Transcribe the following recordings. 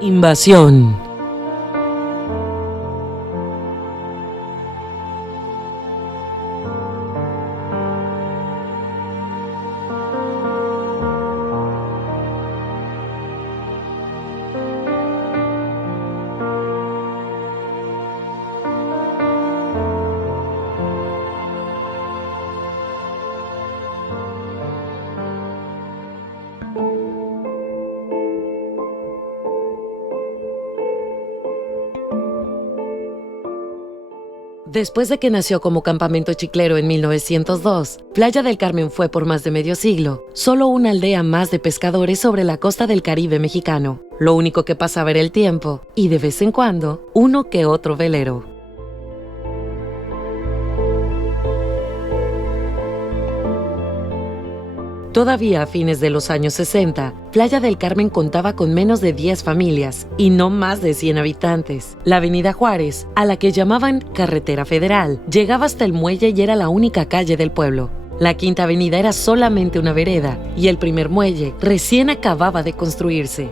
Invasión. Después de que nació como campamento chiclero en 1902, Playa del Carmen fue por más de medio siglo solo una aldea más de pescadores sobre la costa del Caribe mexicano. Lo único que pasaba era el tiempo y, de vez en cuando, uno que otro velero. Todavía a fines de los años 60, Playa del Carmen contaba con menos de 10 familias y no más de 100 habitantes. La avenida Juárez, a la que llamaban Carretera Federal, llegaba hasta el muelle y era la única calle del pueblo. La Quinta Avenida era solamente una vereda y el primer muelle recién acababa de construirse.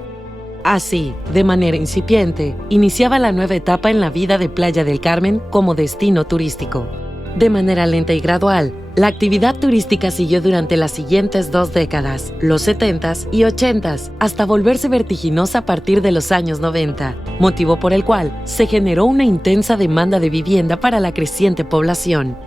Así, de manera incipiente, iniciaba la nueva etapa en la vida de Playa del Carmen como destino turístico. De manera lenta y gradual, la actividad turística siguió durante las siguientes 2 décadas, los 70s y 80s, hasta volverse vertiginosa a partir de los años 90, motivo por el cual se generó una intensa demanda de vivienda para la creciente población.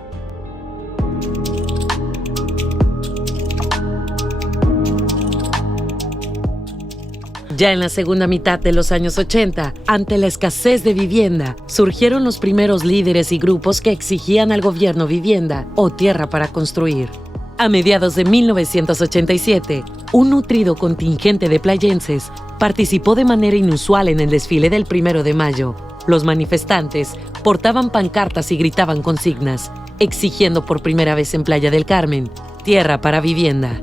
Ya en la segunda mitad de los años 80, ante la escasez de vivienda, surgieron los primeros líderes y grupos que exigían al gobierno vivienda o tierra para construir. A mediados de 1987, un nutrido contingente de playenses participó de manera inusual en el desfile del 1 de mayo. Los manifestantes portaban pancartas y gritaban consignas, exigiendo por primera vez en Playa del Carmen tierra para vivienda.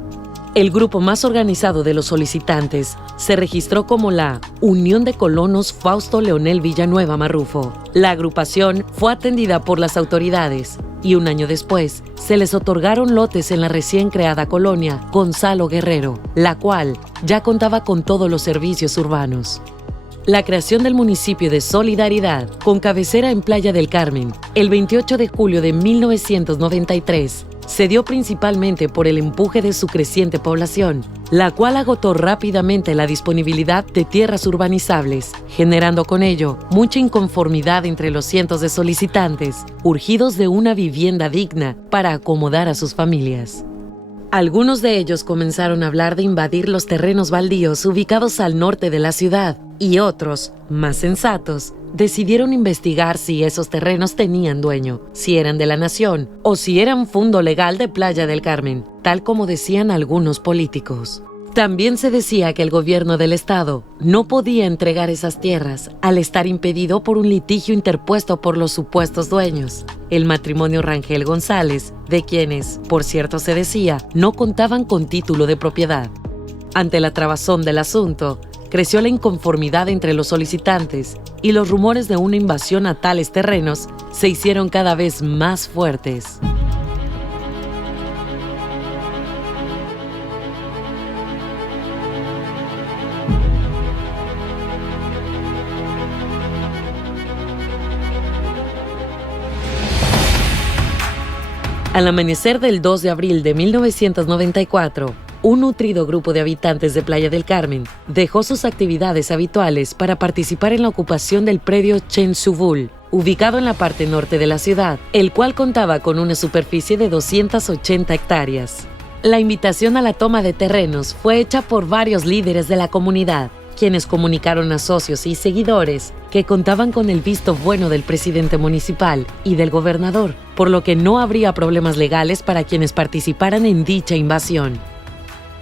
El grupo más organizado de los solicitantes se registró como la Unión de Colonos Fausto Leonel Villanueva Marrufo. La agrupación fue atendida por las autoridades y un año después se les otorgaron lotes en la recién creada colonia Gonzalo Guerrero, la cual ya contaba con todos los servicios urbanos. La creación del municipio de Solidaridad, con cabecera en Playa del Carmen, el 28 de julio de 1993, se dio principalmente por el empuje de su creciente población, la cual agotó rápidamente la disponibilidad de tierras urbanizables, generando con ello mucha inconformidad entre los cientos de solicitantes, urgidos de una vivienda digna para acomodar a sus familias. Algunos de ellos comenzaron a hablar de invadir los terrenos baldíos ubicados al norte de la ciudad, y otros, más sensatos, decidieron investigar si esos terrenos tenían dueño, si eran de la nación o si eran fundo legal de Playa del Carmen, tal como decían algunos políticos. También se decía que el gobierno del estado no podía entregar esas tierras al estar impedido por un litigio interpuesto por los supuestos dueños, el matrimonio Rangel González, de quienes, por cierto se decía, no contaban con título de propiedad. Ante la trabazón del asunto, creció la inconformidad entre los solicitantes y los rumores de una invasión a tales terrenos se hicieron cada vez más fuertes. Al amanecer del 2 de abril de 1994, un nutrido grupo de habitantes de Playa del Carmen dejó sus actividades habituales para participar en la ocupación del predio Chensubul, ubicado en la parte norte de la ciudad, el cual contaba con una superficie de 280 hectáreas. La invitación a la toma de terrenos fue hecha por varios líderes de la comunidad, quienes comunicaron a socios y seguidores que contaban con el visto bueno del presidente municipal y del gobernador, por lo que no habría problemas legales para quienes participaran en dicha invasión.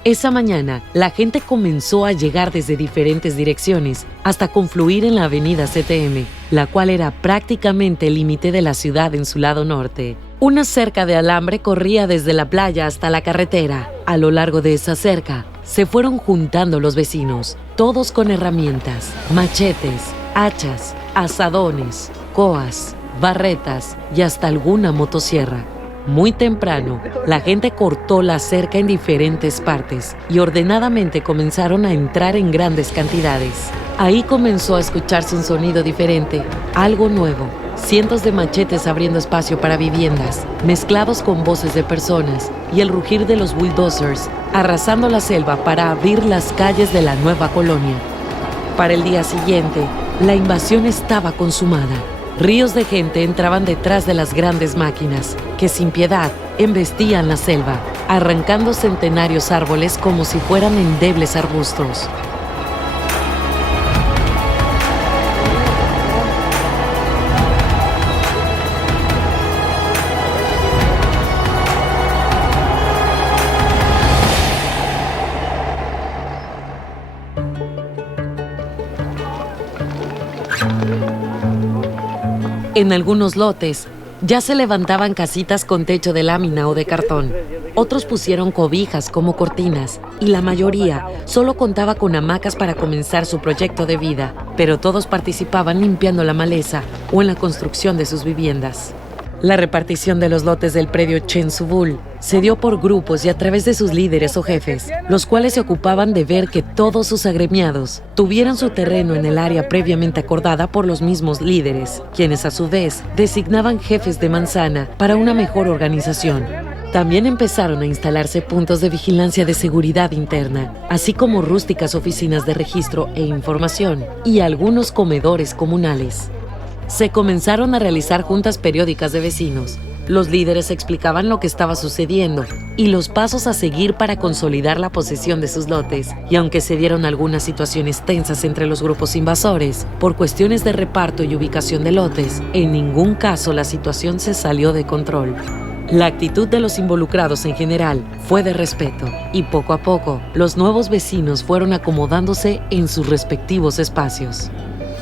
Esa mañana, la gente comenzó a llegar desde diferentes direcciones hasta confluir en la avenida CTM, la cual era prácticamente el límite de la ciudad en su lado norte. Una cerca de alambre corría desde la playa hasta la carretera. A lo largo de esa cerca, se fueron juntando los vecinos, todos con herramientas, machetes, hachas, azadones, coas, barretas y hasta alguna motosierra. Muy temprano, la gente cortó la cerca en diferentes partes y ordenadamente comenzaron a entrar en grandes cantidades. Ahí comenzó a escucharse un sonido diferente, algo nuevo. Cientos de machetes abriendo espacio para viviendas, mezclados con voces de personas y el rugir de los bulldozers, arrasando la selva para abrir las calles de la nueva colonia. Para el día siguiente, la invasión estaba consumada. Ríos de gente entraban detrás de las grandes máquinas, que sin piedad embestían la selva, arrancando centenarios árboles como si fueran endebles arbustos. En algunos lotes ya se levantaban casitas con techo de lámina o de cartón. Otros pusieron cobijas como cortinas y la mayoría solo contaba con hamacas para comenzar su proyecto de vida, pero todos participaban limpiando la maleza o en la construcción de sus viviendas. La repartición de los lotes del predio Chen Su-bul se dio por grupos y a través de sus líderes o jefes, los cuales se ocupaban de ver que todos sus agremiados tuvieran su terreno en el área previamente acordada por los mismos líderes, quienes a su vez designaban jefes de manzana para una mejor organización. También empezaron a instalarse puntos de vigilancia de seguridad interna, así como rústicas oficinas de registro e información y algunos comedores comunales. Se comenzaron a realizar juntas periódicas de vecinos. Los líderes explicaban lo que estaba sucediendo y los pasos a seguir para consolidar la posesión de sus lotes. Y aunque se dieron algunas situaciones tensas entre los grupos invasores, por cuestiones de reparto y ubicación de lotes, en ningún caso la situación se salió de control. La actitud de los involucrados en general fue de respeto y poco a poco los nuevos vecinos fueron acomodándose en sus respectivos espacios.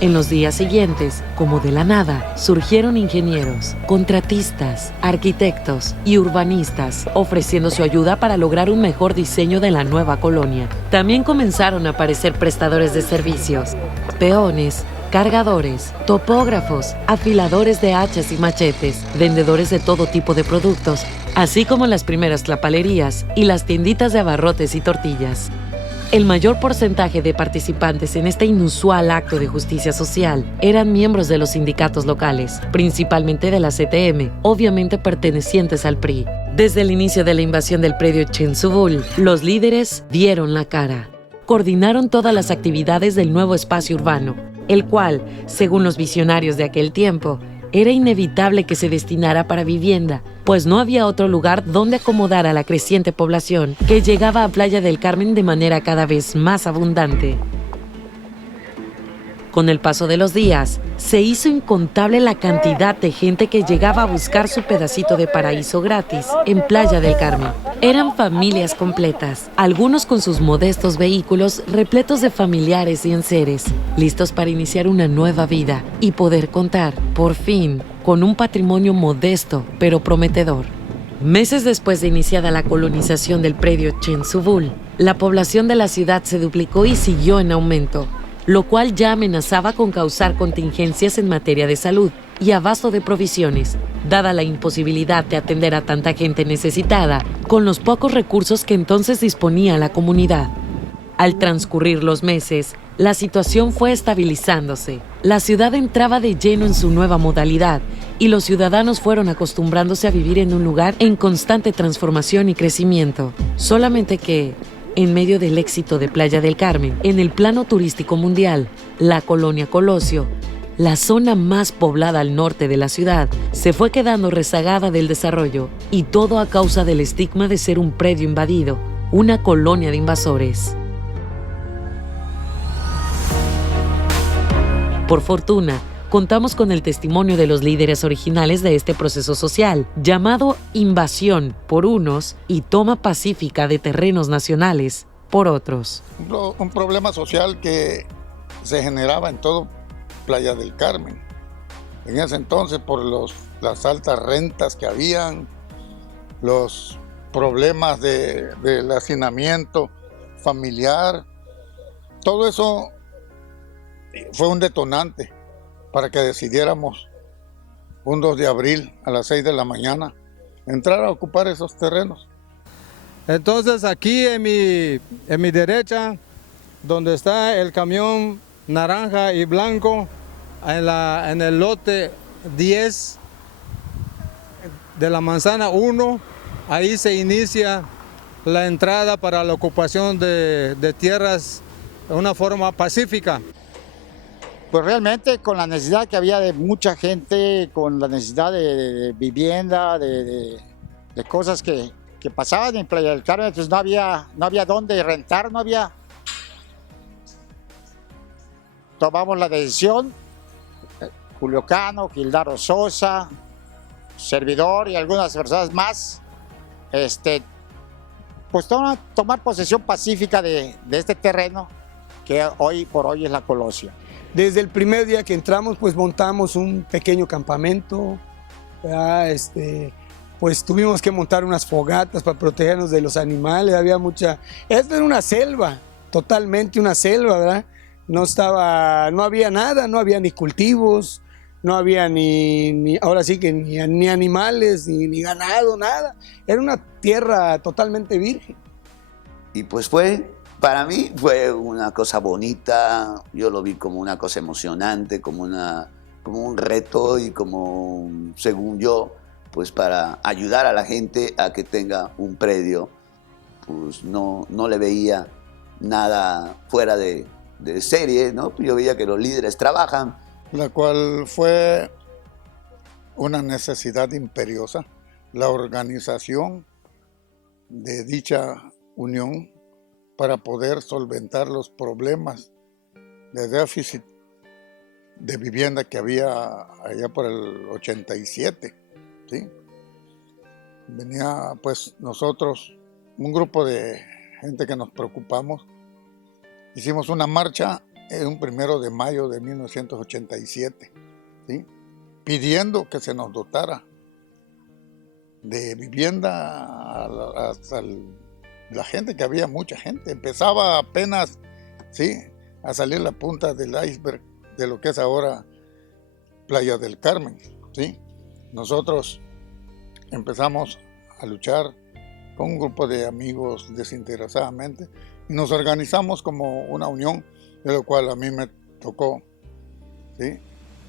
En los días siguientes, como de la nada, surgieron ingenieros, contratistas, arquitectos y urbanistas ofreciendo su ayuda para lograr un mejor diseño de la nueva colonia. También comenzaron a aparecer prestadores de servicios, peones, cargadores, topógrafos, afiladores de hachas y machetes, vendedores de todo tipo de productos, así como las primeras tlapalerías y las tienditas de abarrotes y tortillas. El mayor porcentaje de participantes en este inusual acto de justicia social eran miembros de los sindicatos locales, principalmente de la CTM, obviamente pertenecientes al PRI. Desde el inicio de la invasión del predio Chen Su-bul, los líderes dieron la cara. Coordinaron todas las actividades del nuevo espacio urbano, el cual, según los visionarios de aquel tiempo, era inevitable que se destinara para vivienda, pues no había otro lugar donde acomodar a la creciente población que llegaba a Playa del Carmen de manera cada vez más abundante. Con el paso de los días, se hizo incontable la cantidad de gente que llegaba a buscar su pedacito de paraíso gratis en Playa del Carmen. Eran familias completas, algunos con sus modestos vehículos repletos de familiares y enseres, listos para iniciar una nueva vida y poder contar, por fin, con un patrimonio modesto pero prometedor. Meses después de iniciada la colonización del predio Chen Su-bul, la población de la ciudad se duplicó y siguió en aumento, lo cual ya amenazaba con causar contingencias en materia de salud y abasto de provisiones, dada la imposibilidad de atender a tanta gente necesitada con los pocos recursos que entonces disponía la comunidad. Al transcurrir los meses, la situación fue estabilizándose. La ciudad entraba de lleno en su nueva modalidad y los ciudadanos fueron acostumbrándose a vivir en un lugar en constante transformación y crecimiento. Solamente que, en medio del éxito de Playa del Carmen, en el plano turístico mundial, la colonia Colosio, la zona más poblada al norte de la ciudad, se fue quedando rezagada del desarrollo, y todo a causa del estigma de ser un predio invadido, una colonia de invasores. Por fortuna, contamos con el testimonio de los líderes originales de este proceso social, llamado invasión por unos y toma pacífica de terrenos nacionales por otros. Un problema social que se generaba en todo Playa del Carmen. En ese entonces, por las altas rentas que habían, los problemas del hacinamiento familiar, todo eso fue un detonante para que decidiéramos un 2 de abril a las 6 de la mañana entrar a ocupar esos terrenos. Entonces aquí en mi derecha, donde está el camión naranja y blanco, en el lote 10 de la manzana 1, ahí se inicia la entrada para la ocupación de tierras de una forma pacífica. Pues realmente con la necesidad que había de mucha gente, con la necesidad de vivienda, de cosas que pasaban en Playa del Carmen, pues no había dónde rentar, no había. Tomamos la decisión, Julio Cano, Gildaro Sosa, servidor y algunas personas más, pues tomar posesión pacífica de este terreno que hoy por hoy es la Colosio. Desde el primer día que entramos, pues montamos un pequeño campamento, pues tuvimos que montar unas fogatas para protegernos de los animales, había mucha. Esto era una selva, totalmente una selva, ¿verdad? No había nada, no había ni cultivos, no había ahora sí que ni animales, ni ganado, nada. Era una tierra totalmente virgen. Y pues para mí fue una cosa bonita, yo lo vi como una cosa emocionante, como un reto y como, según yo, pues para ayudar a la gente a que tenga un predio. Pues no le veía nada fuera de serie, ¿no? Yo veía que los líderes trabajan. La cual fue una necesidad imperiosa, la organización de dicha unión para poder solventar los problemas de déficit de vivienda que había allá por el 87, ¿sí? Venía pues nosotros, un grupo de gente que nos preocupamos, hicimos una marcha un 1 de mayo de 1987, ¿sí? Pidiendo que se nos dotara de vivienda a la gente, que había mucha gente. Empezaba apenas, ¿sí?, a salir la punta del iceberg de lo que es ahora Playa del Carmen, ¿sí? Nosotros empezamos a luchar con un grupo de amigos desinteresadamente y nos organizamos como una unión, de lo cual a mí me tocó, ¿sí?,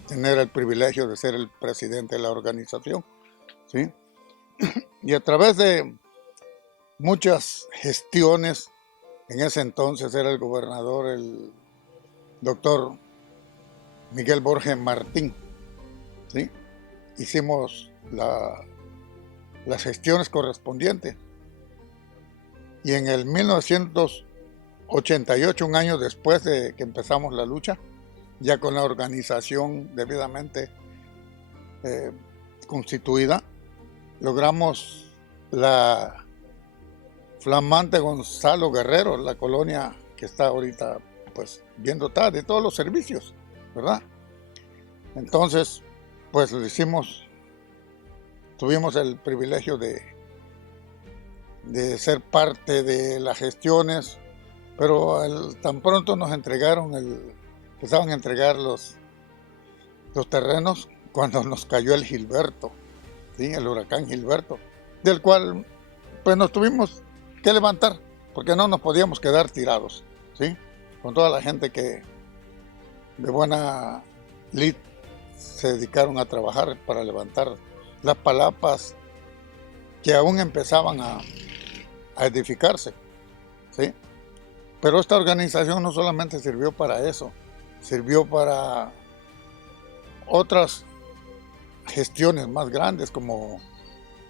tener el privilegio de ser el presidente de la organización, ¿sí? Y a través de muchas gestiones, en ese entonces era el gobernador, el doctor Miguel Borges Martín, ¿sí? Hicimos las gestiones correspondientes. Y en el 1988, un año después de que empezamos la lucha, ya con la organización debidamente constituida, logramos la flamante Gonzalo Guerrero, la colonia que está ahorita pues bien dotada de todos los servicios, ¿verdad? Entonces, pues lo hicimos, tuvimos el privilegio de ser parte de las gestiones, pero tan pronto nos entregaron empezaron a entregar los terrenos cuando nos cayó el Gilberto, ¿sí?, el huracán Gilberto, del cual pues nos tuvimos que levantar, porque no nos podíamos quedar tirados, ¿sí?, con toda la gente que de buena lid se dedicaron a trabajar para levantar las palapas que aún empezaban a edificarse, ¿sí? Pero esta organización no solamente sirvió para eso, sirvió para otras gestiones más grandes, como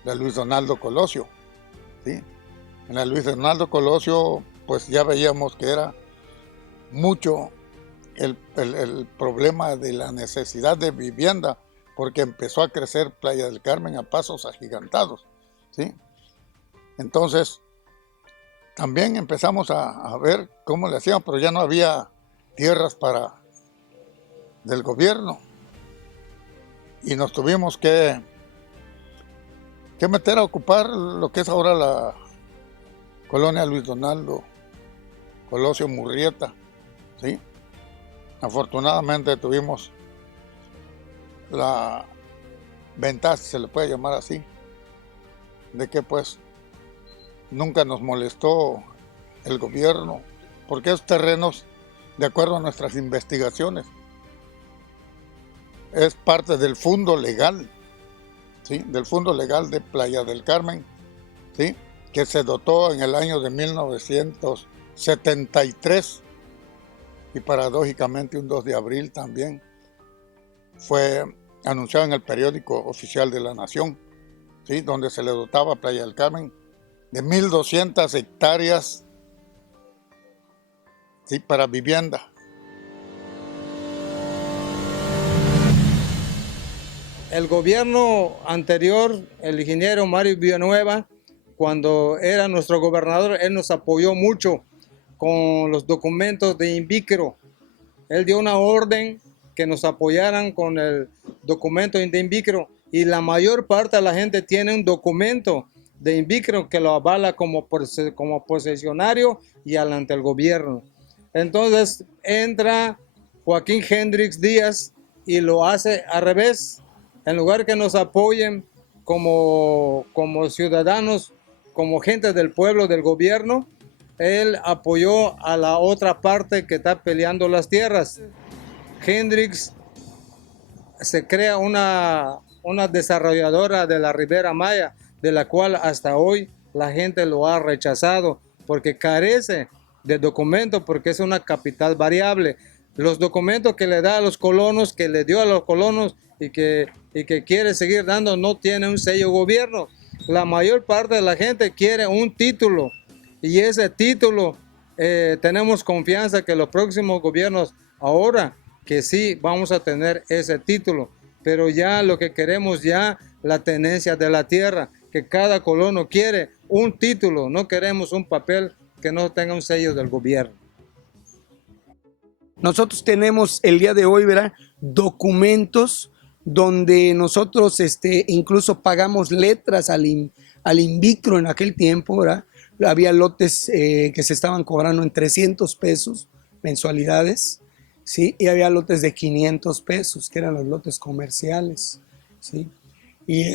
la Luis Donaldo Colosio, ¿sí? En la Luis Donaldo Colosio, pues ya veíamos que era mucho el problema de la necesidad de vivienda, porque empezó a crecer Playa del Carmen a pasos agigantados, ¿sí? Entonces, también empezamos a ver cómo le hacíamos, pero ya no había tierras del gobierno. Y nos tuvimos que meter a ocupar lo que es ahora la colonia Luis Donaldo Colosio Murrieta, ¿sí? Afortunadamente tuvimos la ventaja, si se le puede llamar así, de que pues nunca nos molestó el gobierno, porque esos terrenos, de acuerdo a nuestras investigaciones, es parte del fondo legal, ¿sí? Del fondo legal de Playa del Carmen, ¿sí? Que se dotó en el año de 1973 y paradójicamente un 2 de abril también fue anunciado en el periódico oficial de la Nación, ¿sí? Donde se le dotaba a Playa del Carmen de 1.200 hectáreas, ¿sí? Para vivienda. El gobierno anterior, el ingeniero Mario Villanueva, cuando era nuestro gobernador, él nos apoyó mucho con los documentos de INVICRO. Él dio una orden que nos apoyaran con el documento de INVICRO y la mayor parte de la gente tiene un documento de INVICRO que lo avala como posesionario y ante el gobierno. Entonces entra Joaquín Hendrix Díaz y lo hace al revés. En lugar que nos apoyen como ciudadanos, como gente del pueblo, del gobierno, él apoyó a la otra parte que está peleando las tierras. Hendrix se crea una desarrolladora de la Ribera Maya, de la cual hasta hoy la gente lo ha rechazado porque carece de documentos, porque es una capital variable. Los documentos que le da a los colonos, que le dio a los colonos y que quiere seguir dando, no tiene un sello gobierno. La mayor parte de la gente quiere un título y ese título tenemos confianza que los próximos gobiernos ahora que sí vamos a tener ese título, pero ya lo que queremos ya la tenencia de la tierra, que cada colono quiere un título, no queremos un papel que no tenga un sello del gobierno. Nosotros tenemos el día de hoy, ¿verdad?, documentos donde nosotros incluso pagamos letras al INVICRO en aquel tiempo, ¿verdad? Había lotes que se estaban cobrando en 300 pesos mensualidades, ¿sí? Y había lotes de 500 pesos, que eran los lotes comerciales, ¿sí? Y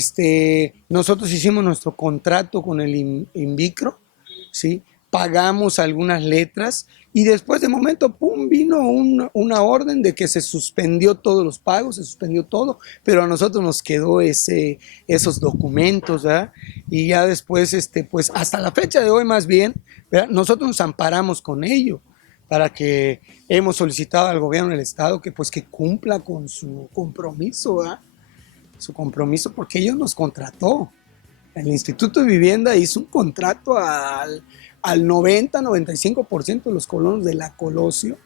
nosotros hicimos nuestro contrato con el INVICRO, ¿sí? Pagamos algunas letras y después de momento, pum, vino una orden de que se suspendió todos los pagos, se suspendió todo, pero a nosotros nos quedó esos documentos, ¿verdad? Y ya después, pues hasta la fecha de hoy más bien, ¿verdad?, nosotros nos amparamos con ello, para que hemos solicitado al gobierno del estado que pues que cumpla con su compromiso, ¿verdad?, su compromiso, porque ellos nos contrató. El Instituto de Vivienda hizo un contrato al 90-95% de los colonos de la Colosio,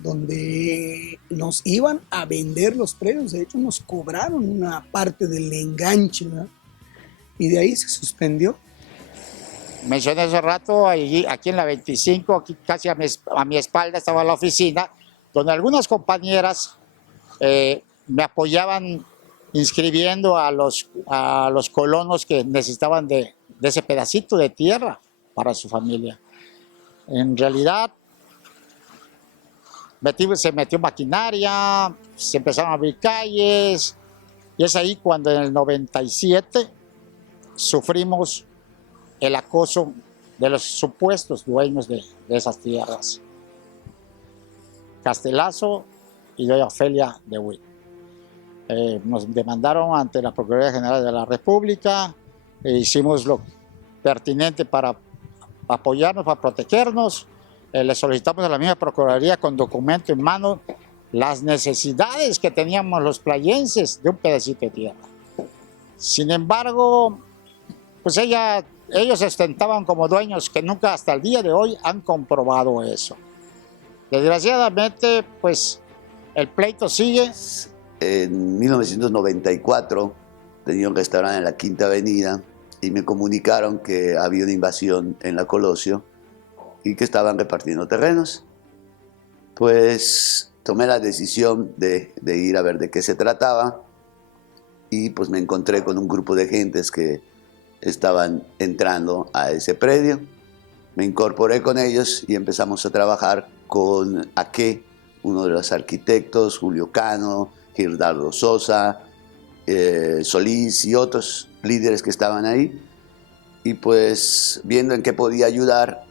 donde nos iban a vender los predios. De hecho, nos cobraron una parte del enganche, ¿verdad?, y de ahí se suspendió. Mencioné hace rato, aquí en la 25, aquí casi a mi espalda estaba la oficina, donde algunas compañeras me apoyaban inscribiendo a los colonos que necesitaban de ese pedacito de tierra para su familia. En realidad, se metió maquinaria, se empezaron a abrir calles, y es ahí cuando en el 97 sufrimos el acoso de los supuestos dueños de esas tierras, Castelazo y doña Ofelia de Witt. Nos demandaron ante la Procuraduría General de la República, hicimos lo pertinente para apoyarnos, para protegernos. Le solicitamos a la misma Procuraduría con documento en mano las necesidades que teníamos los playenses de un pedacito de tierra. Sin embargo, pues ellos ostentaban como dueños que nunca hasta el día de hoy han comprobado eso. Desgraciadamente, pues el pleito sigue. En 1994 tenía un restaurante en la Quinta Avenida y me comunicaron que había una invasión en la Colosio y que estaban repartiendo terrenos. Pues tomé la decisión de ir a ver de qué se trataba y pues me encontré con un grupo de gentes que estaban entrando a ese predio. Me incorporé con ellos y empezamos a trabajar con Aque, uno de los arquitectos, Julio Cano, Girdardo Sosa, Solís y otros líderes que estaban ahí. y pues viendo en qué podía ayudar,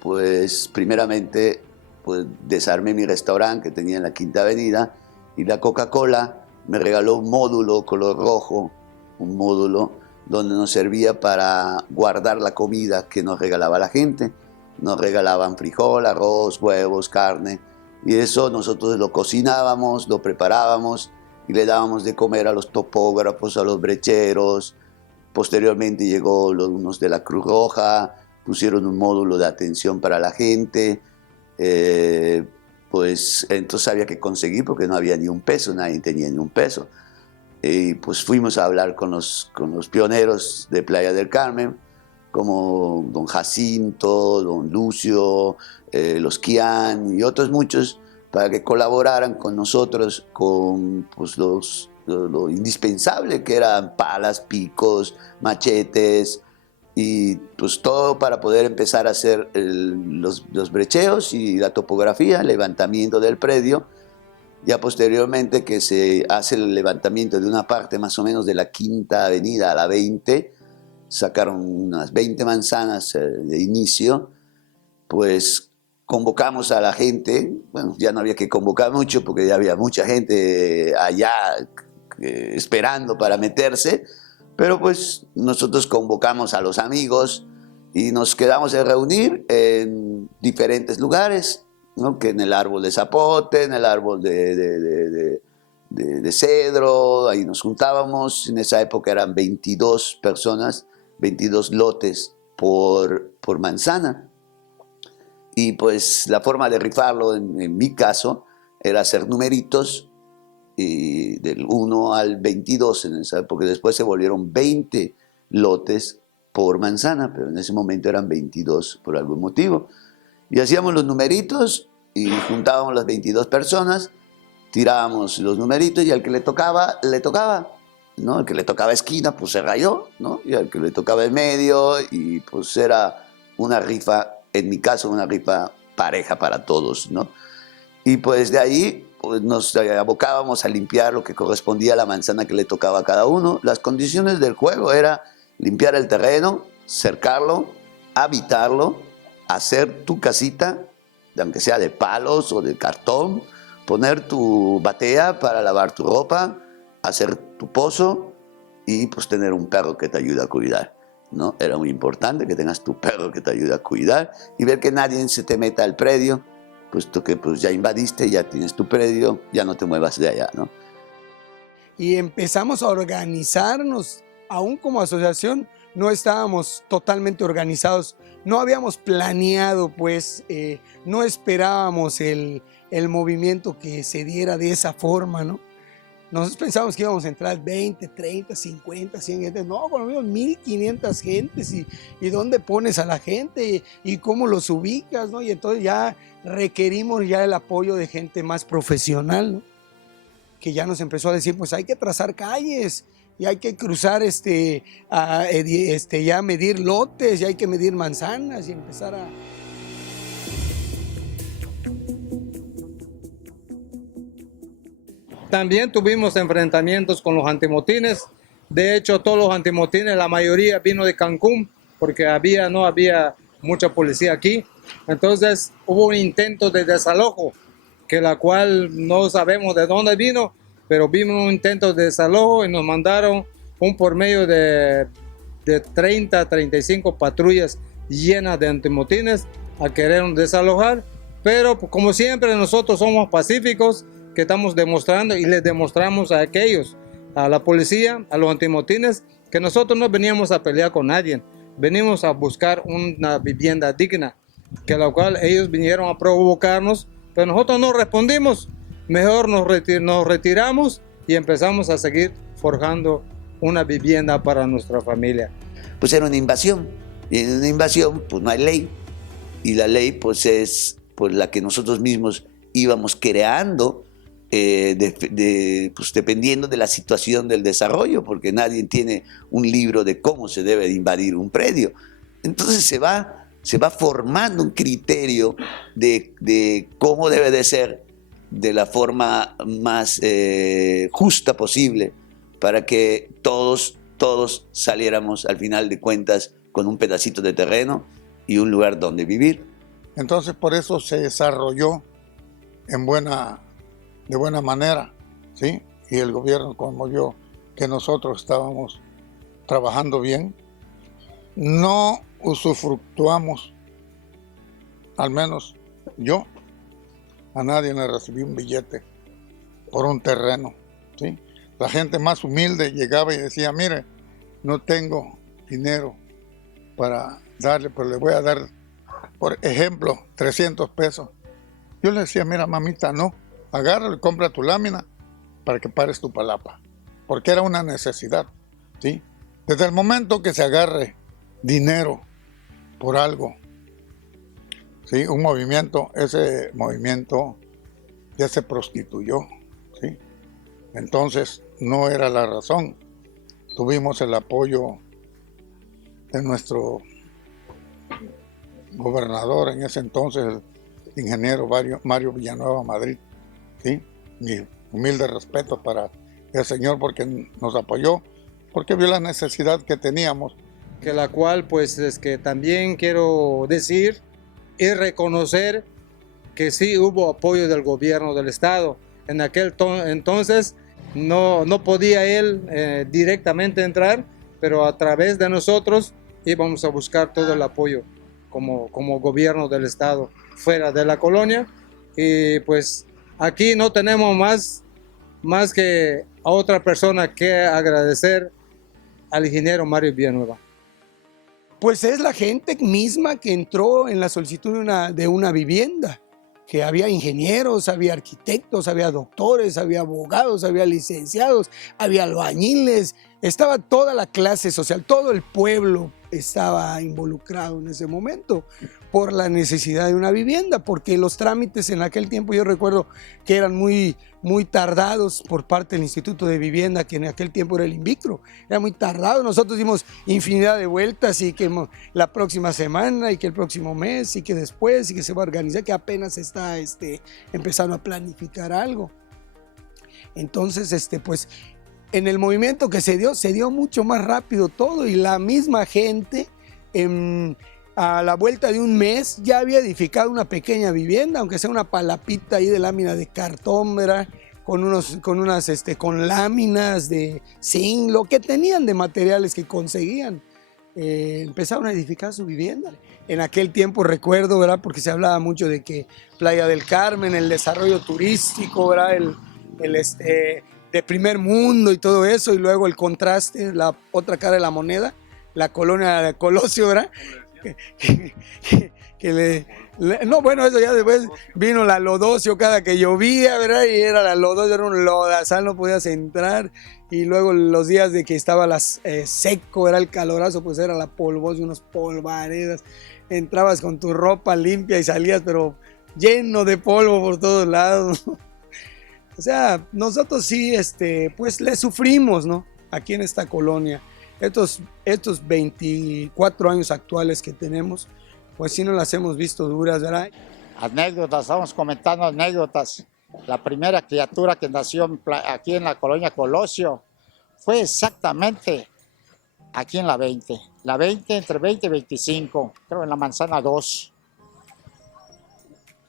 pues primeramente pues desarmé mi restaurante que tenía en la Quinta Avenida, y la Coca-Cola me regaló un módulo color rojo, un módulo donde nos servía para guardar la comida que nos regalaba la gente. Nos regalaban frijol, arroz, huevos, carne, y eso nosotros lo cocinábamos, lo preparábamos y le dábamos de comer a los topógrafos, a los brecheros. Posteriormente llegó unos de la Cruz Roja, pusieron un módulo de atención para la gente. Pues entonces había que conseguir porque no había ni un peso, nadie tenía ni un peso. Y pues fuimos a hablar con los pioneros de Playa del Carmen, como don Jacinto, don Lucio, los Kian y otros muchos, para que colaboraran con nosotros con pues, lo indispensable que eran palas, picos, machetes, y pues todo para poder empezar a hacer los brecheos y la topografía, el levantamiento del predio. Ya posteriormente que se hace el levantamiento de una parte más o menos de la Quinta Avenida a la 20, sacaron unas 20 manzanas de inicio, pues convocamos a la gente. Bueno, ya no había que convocar mucho porque ya había mucha gente allá esperando para meterse, pero pues nosotros convocamos a los amigos y nos quedamos a reunir en diferentes lugares, ¿no? Que en el árbol de zapote, en el árbol de cedro, ahí nos juntábamos. En esa época eran 22 personas, 22 lotes por manzana. Y pues la forma de rifarlo, en mi caso, era hacer numeritos, y del 1 al 22 en esa época. Después se volvieron 20 lotes por manzana, pero en ese momento eran 22 por algún motivo. Y hacíamos los numeritos y juntábamos las 22 personas, tirábamos los numeritos y al que le tocaba, ¿no? El que le tocaba esquina, pues se rayó, ¿no? Y al que le tocaba en medio, y pues era una rifa, en mi caso una rifa pareja para todos, ¿no? Y pues de ahí pues nos abocábamos a limpiar lo que correspondía a la manzana que le tocaba a cada uno. Las condiciones del juego era limpiar el terreno, cercarlo, habitarlo, hacer tu casita, aunque sea de palos o de cartón, poner tu batea para lavar tu ropa, hacer tu pozo y pues tener un perro que te ayude a cuidar, ¿no? Era muy importante que tengas tu perro que te ayude a cuidar y ver que nadie se te meta al predio, puesto que pues ya invadiste, ya tienes tu predio, ya no te muevas de allá, ¿no? Y empezamos a organizarnos, aún como asociación no estábamos totalmente organizados, no habíamos planeado, pues no esperábamos el movimiento que se diera de esa forma, ¿no? Nosotros pensábamos que íbamos a entrar 20, 30, 50, 100 gentes. No, por lo menos 1500 gentes. ¿Y dónde pones a la gente? ¿Y cómo los ubicas? ¿No? Y entonces ya requerimos ya el apoyo de gente más profesional, ¿no? Que ya nos empezó a decir, pues hay que trazar calles y hay que cruzar, ya medir lotes y hay que medir manzanas y empezar a... También tuvimos enfrentamientos con los antimotines. De hecho, todos los antimotines, la mayoría vino de Cancún, porque no había mucha policía aquí. Entonces hubo un intento de desalojo, que la cual no sabemos de dónde vino, pero vimos un intento de desalojo y nos mandaron por medio de 30 a 35 patrullas llenas de antimotines a querer desalojar. Pero como siempre nosotros somos pacíficos, que estamos demostrando y les demostramos a aquellos, a la policía, a los antimotines, que nosotros no veníamos a pelear con nadie, venimos a buscar una vivienda digna, que la cual ellos vinieron a provocarnos, pero nosotros no respondimos, mejor nos retiramos y empezamos a seguir forjando una vivienda para nuestra familia. Pues era una invasión, y en una invasión pues no hay ley, y la ley pues es pues, la que nosotros mismos íbamos creando, pues dependiendo de la situación del desarrollo, porque nadie tiene un libro de cómo se debe de invadir un predio. Entonces se va formando un criterio de cómo debe de ser de la forma más justa posible para que todos saliéramos al final de cuentas con un pedacito de terreno y un lugar donde vivir. Entonces por eso se desarrolló de buena manera, ¿sí? Y el gobierno, como vio que nosotros estábamos trabajando bien, no usufructuamos, al menos yo, a nadie le recibí un billete por un terreno, ¿sí? La gente más humilde llegaba y decía, mire, no tengo dinero para darle, pero le voy a dar, por ejemplo, 300 pesos. Yo le decía, mira, mamita, no, agárralo y compra tu lámina para que pares tu palapa, porque era una necesidad, ¿sí? Desde el momento que se agarre dinero por algo, ¿sí? Un movimiento, ese movimiento ya se prostituyó, ¿sí? Entonces no era la razón. Tuvimos el apoyo de nuestro gobernador en ese entonces, el ingeniero Mario Villanueva Madrid, ¿sí? Mi humilde respeto para el señor porque nos apoyó, porque vio la necesidad que teníamos. Que la cual pues es que también quiero decir y reconocer que sí hubo apoyo del gobierno del estado. En aquel entonces no podía él directamente entrar, pero a través de nosotros íbamos a buscar todo el apoyo como gobierno del estado fuera de la colonia. Y pues aquí no tenemos más que a otra persona que agradecer al ingeniero Mario Villanueva. Pues es la gente misma que entró en la solicitud de una vivienda, que había ingenieros, había arquitectos, había doctores, había abogados, había licenciados, había albañiles, estaba toda la clase social, todo el pueblo estaba involucrado en ese momento por la necesidad de una vivienda, porque los trámites en aquel tiempo yo recuerdo que eran muy tardados por parte del Instituto de Vivienda, que en aquel tiempo era el Invictro, era muy tardado. Nosotros dimos infinidad de vueltas y que la próxima semana y que el próximo mes y que después y que se va a organizar, que apenas está empezando a planificar algo. Entonces, pues en el movimiento que se dio mucho más rápido todo y la misma gente a la vuelta de un mes ya había edificado una pequeña vivienda, aunque sea una palapita ahí de lámina de cartón, ¿verdad? Con láminas de zinc, lo que tenían de materiales que conseguían. Empezaron a edificar su vivienda. En aquel tiempo recuerdo, ¿verdad? Porque se hablaba mucho de que Playa del Carmen, el desarrollo turístico, ¿verdad? De primer mundo y todo eso, y luego el contraste, la otra cara de la moneda, la colonia de Colosio, ¿verdad? No, bueno, eso ya después vino la Lodocio cada que llovía, ¿verdad? Y era la Lodocio, era un lodazal, no podías entrar. Y luego los días de que estaba seco, era el calorazo, pues era la polvosa, unos polvaredas. Entrabas con tu ropa limpia y salías, pero lleno de polvo por todos lados. O sea, nosotros sí, pues le sufrimos, ¿no? Aquí en esta colonia. Estos 24 años actuales que tenemos, pues sí nos las hemos visto duras, ¿verdad? Anécdotas, estamos comentando anécdotas. La primera criatura que nació aquí en la colonia Colosio fue exactamente aquí en la 20. La 20, entre 20 y 25, creo en la manzana 2.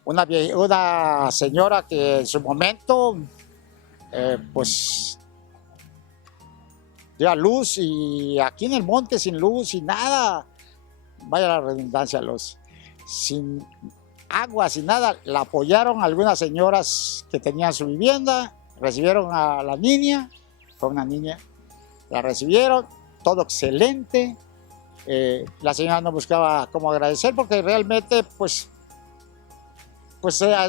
Una señora que en su momento, pues, dio a luz y aquí en el monte sin luz y nada, vaya la redundancia, sin agua, sin nada, la apoyaron algunas señoras que tenían su vivienda, recibieron a la niña, fue una niña, la recibieron, todo excelente, la señora no buscaba cómo agradecer porque realmente, pues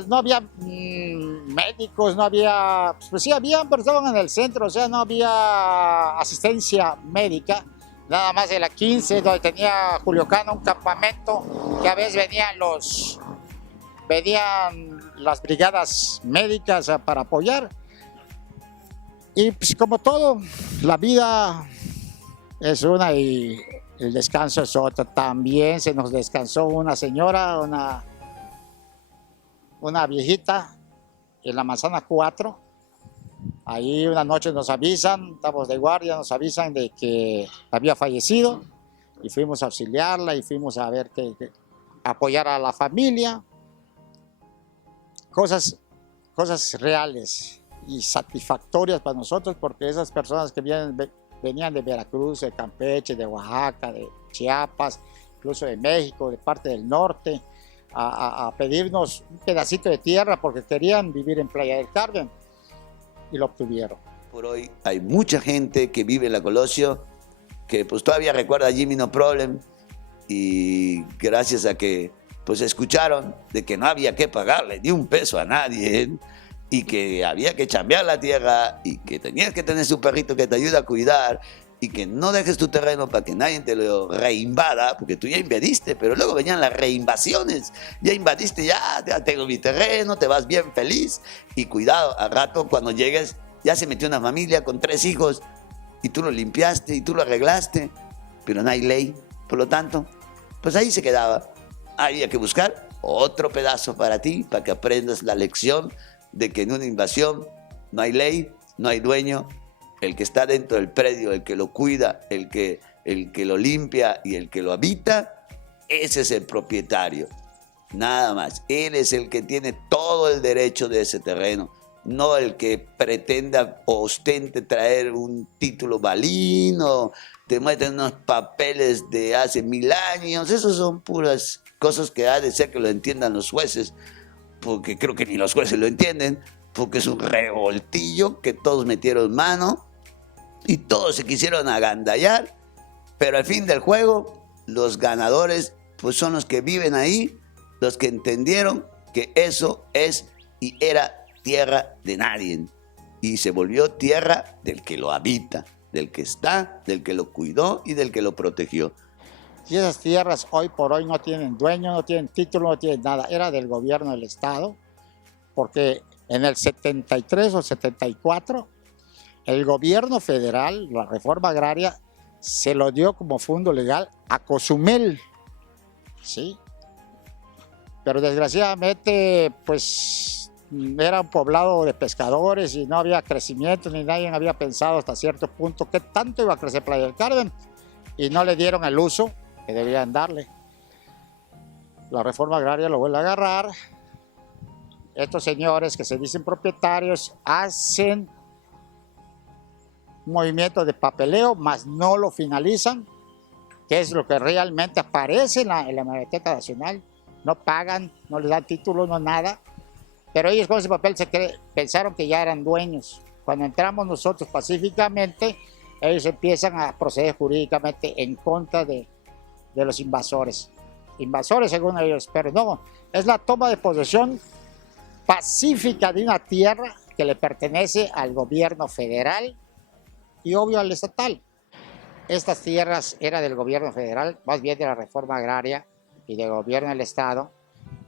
no había médicos, no había, pues sí habían, pero estaban en el centro, o sea, no había asistencia médica, nada más de la 15, donde tenía Julio Cano un campamento, que a veces venían las brigadas médicas para apoyar, y pues como todo, la vida es una y el descanso es otra. También se nos descansó una señora, una viejita en la manzana 4. Ahí una noche nos avisan, estamos de guardia, nos avisan de que había fallecido. y fuimos a auxiliarla y fuimos a ver apoyar a la familia. Cosas reales y satisfactorias para nosotros, porque esas personas que venían de Veracruz, de Campeche, de Oaxaca, de Chiapas, incluso de México, de parte del norte, a pedirnos un pedacito de tierra porque querían vivir en Playa del Carmen, y lo obtuvieron. Por hoy hay mucha gente que vive en la Colosio que pues todavía recuerda a Jimmy No Problem, y gracias a que pues escucharon de que no había que pagarle ni un peso a nadie, y que había que chambear la tierra, y que tenías que tener su perrito que te ayuda a cuidar, y que no dejes tu terreno para que nadie te lo reinvada, porque tú ya invadiste, pero luego venían las reinvasiones. Ya invadiste, ya tengo mi terreno, te vas bien feliz, y cuidado, al rato cuando llegues ya se metió una familia con 3 hijos, y tú lo limpiaste y tú lo arreglaste, pero no hay ley. Por lo tanto, pues ahí se quedaba. Había que buscar otro pedazo para ti, para que aprendas la lección de que en una invasión no hay ley, no hay dueño. El que está dentro del predio, el que lo cuida, el que lo limpia y el que lo habita, ese es el propietario. Nada más. Él es el que tiene todo el derecho de ese terreno, no el que pretenda o ostente traer un título balín, te muestran unos papeles de hace 1000 años. Esos son puras cosas que ha de ser que lo entiendan los jueces, porque creo que ni los jueces lo entienden, porque es un revoltillo que todos metieron mano y todos se quisieron agandallar, pero al fin del juego los ganadores pues son los que viven ahí, los que entendieron que eso es y era tierra de nadie, y se volvió tierra del que lo habita, del que está, del que lo cuidó y del que lo protegió. Y esas tierras hoy por hoy no tienen dueño, no tienen título, no tienen nada. Era del gobierno del Estado, porque en el 73 o 74, el gobierno federal, la reforma agraria, se lo dio como fondo legal a Cozumel, ¿sí? Pero desgraciadamente, pues era un poblado de pescadores y no había crecimiento, ni nadie había pensado hasta cierto punto qué tanto iba a crecer Playa del Carmen, y no le dieron el uso que debían darle. La reforma agraria lo vuelve a agarrar. Estos señores que se dicen propietarios hacen un movimiento de papeleo, mas no lo finalizan, que es lo que realmente aparece en la Biblioteca Nacional. No pagan, no les dan título, no nada, pero ellos con ese papel pensaron que ya eran dueños. Cuando entramos nosotros pacíficamente, ellos empiezan a proceder jurídicamente en contra de los invasores según ellos, pero no, es la toma de posesión pacífica de una tierra que le pertenece al gobierno federal y obvio al estatal. Estas tierras eran del gobierno federal, más bien de la reforma agraria y del gobierno del estado.